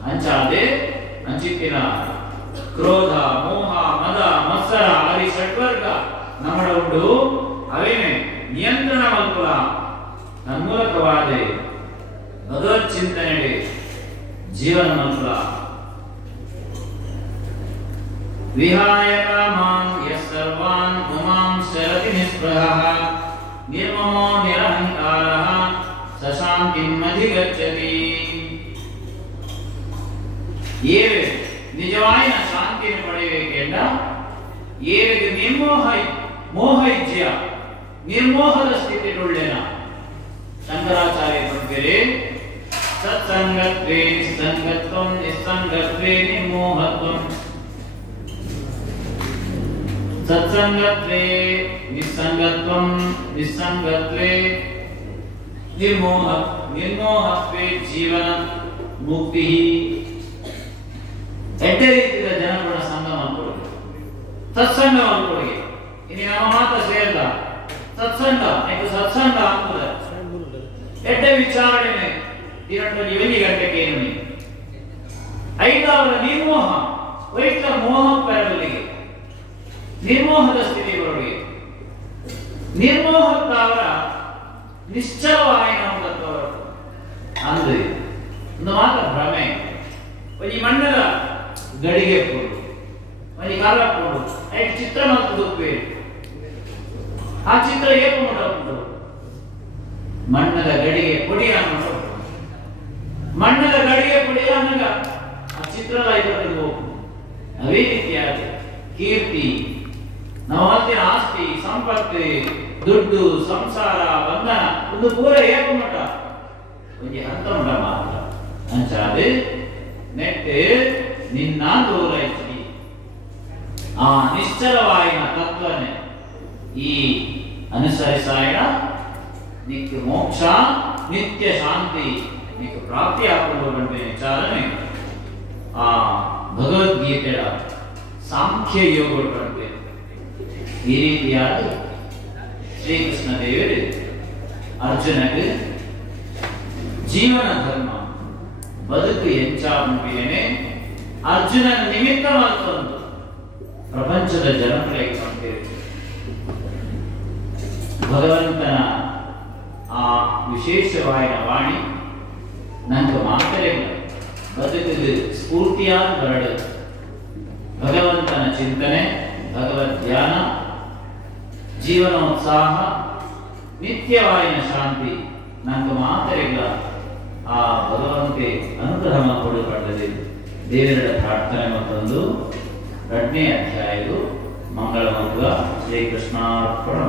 ಅಂಚಾದೆ ಅಂಚಿತ್ತಿನ ಕ್ರೋಧ ಮೋಹ ಮದ ಮತ್ಸರ ಆದಿ ಷಡ್ವರ್ಗ ನಮ್ಮಡ ಉಂಟು ಅವೇನೆ ನಿಯಂತ್ರಣ ಮಲ್ಪುಲ ತನ್ಮೂಲಕವಾದ ಭಗವತ್ ಚಿಂತನೆಗೆ ಜೀವನ ಮಲ್ಪುಲ ವಿಹಾಯ ಕಾಮಾನ್ ಯಸ್ಸರ್ವಾನ್ ಪುಮಾಂ ಶರತಿ ನಿಸ್ಪೃಹಃ ನಿರ್ಮಮೋ ನಿರಹಂಕಾರಃ ಸಶಾಂತಿಂ ಅಧಿಗಚ್ಚತಿ. ಏವೆ ನಿಜವಾದ ಶಾಂತಿಯನ್ನು ಪಡೆಯಬೇಕೆಂದ ಏವಿಗೆ ಮೋಹ ಇಚ್ಛೆಯ ನಿರ್ಮೋಹದ ಸ್ಥಿತಿಯುಳ್ಳೇನ ಶಂಕರಾಚಾರ್ಯ ಪಂಕ್ತಿಯಲ್ಲಿ ಸತ್ಸ ಸತ್ಸಂಗತ್ವೇ ನಿಸ್ಸಂಗತ್ವಂ ನಿಸ್ಸಂಗತ್ವೇ ನಿರ್ಮೋಹತ್ವಂ ಸತ್ಸಂಗತ್ವೇ ನಿಸ್ಸಂಗತ್ವಂ ನಿಸ್ಸಂಗತ್ವೇ ನಿರ್ಮೋಹತ್ವೇ ಜೀವನ ಮುಕ್ತಿ. ಎಡ್ಡೆ ರೀತಿಯ ಜನಗಳ ಸಂಘ ಮಾಡ್ಕೊಳ್ಳಿ, ಸತ್ಸಂಗ ಮಾಡ್ಕೊಳ್ಳಿ. ಇನ್ನು ನಮ್ಮ ಮಾತ್ರ ಸೇರ್ದ ಸತ್ಸಂಗ ಇದು ಸತ್ಸಂಗ ಆಗ್ತದೆ. ಎಡ್ಡೆ ವಿಚಾರಣೆ ದಿನದಲ್ಲಿ 20 ಗಂಟೆಗೆ ಏನು ಐದವರ ನಿರ್ಮೋಹ ವೈಟ್ಲ ಮೋಹ ಪರವಲಿಗೆ ನಿರ್ಮೋಹದ ಸ್ಥಿತಿಗಳಿಗೆ ನಿರ್ಮೋಹದವರ ನಿಶ್ಚಲವಾಯಿನ ಅಂತವರು ಅಂದ್ರೆ ಒಂದು ಮಾತ್ರ ಭ್ರಮೆ. ಒಂದು ಮಣ್ಣದ ಗಡಿಗೆ ಕೊಡು, ಒಂದು ಕಾಲ ಕೊಡು, ಐದು ಚಿತ್ರ ಮತ್ತು ದುಪ್ಪೆ ಆ ಚಿತ್ರ ಏಕ ಮಾಡೋದು ಮಣ್ಣದ ಗಡಿಗೆ ಕೊಡಿ ಅನ್ನೋ ಮಣ್ಣದ ಗಡಿಗೆ ಕೊಡಿ ಅನ್ನಗ ಆ ಚಿತ್ರದ ಇದರಲ್ಲಿ ಹೋಗು. ಅವೇ ರೀತಿಯಾದ ಕೀರ್ತಿ, ನವತ್ತಿನ ಆಸ್ತಿ, ಸಂಪತ್ತು, ದುಡ್ಡು, ಸಂಸಾರ, ಬಂಧನ ಒಂದು ಪೂರ ಏಕ ಮಠ ಒಂದು ಹಂತ ಮಠ ಮಾತ್ರ ಅಂಚಾದೆ ನೆಟ್ಟೆ ನಿನ್ನ ದೂರೈಸಿ ಆ ನಿಶ್ಚಲವಾಯಿನ ತತ್ವನೆ ಈ ಅನುಸರಿಸಾಯಣ ನಿತ್ಯ ಮೋಕ್ಷ ನಿತ್ಯ ಶಾಂತಿ ನಿತ್ಯ ಪ್ರಾಪ್ತಿ ಆಗುವಂತೆ ವಿಚಾರಣೆ ಆ ಭಗವದ್ಗೀತೆಯ ಸಾಂಖ್ಯ ಯೋಗಗಳಂತೆ ಈ ರೀತಿಯಾದ ಶ್ರೀಕೃಷ್ಣ ದೇವರು ಅರ್ಜುನಗೆ ಜೀವನ ಧರ್ಮ ಬದುಕು ಹೆಚ್ಚಾಗುತ್ತೇನೆ ಅರ್ಜುನನ ನಿಮಿತ್ತ ಮಾತ್ರೊಂದು ಪ್ರಪಂಚದ ಜನಗಳಿಗೆ ಕಾಣ್ತೇವೆ. ಭಗವಂತನ ಆ ವಿಶೇಷವಾದ ವಾಣಿ ನಂಗೆ ಮಾತೇ ಬದುಕಿಗೆ ಸ್ಫೂರ್ತಿಯಾದ ಬರಡು. ಭಗವಂತನ ಚಿಂತನೆ, ಭಗವದ್ ಧ್ಯಾನ, ಜೀವನೋತ್ಸಾಹ, ನಿತ್ಯವಾಯಿನ ಶಾಂತಿ ನಂಗೆ ಮಾತರಿಲ್ಲ. ಆ ಭಗವಂತೆ ಅನುಗ್ರಹ ಕೊಡಲ್ಪಟ್ಟದೆ. ದೇವರ ಪ್ರಾರ್ಥನೆ ಮತ್ತೊಂದು 2ನೇ ಅಧ್ಯಾಯವು ಮಂಗಳ ಮಧ್ವ ಶ್ರೀಕೃಷ್ಣಾರ್ಪಣ.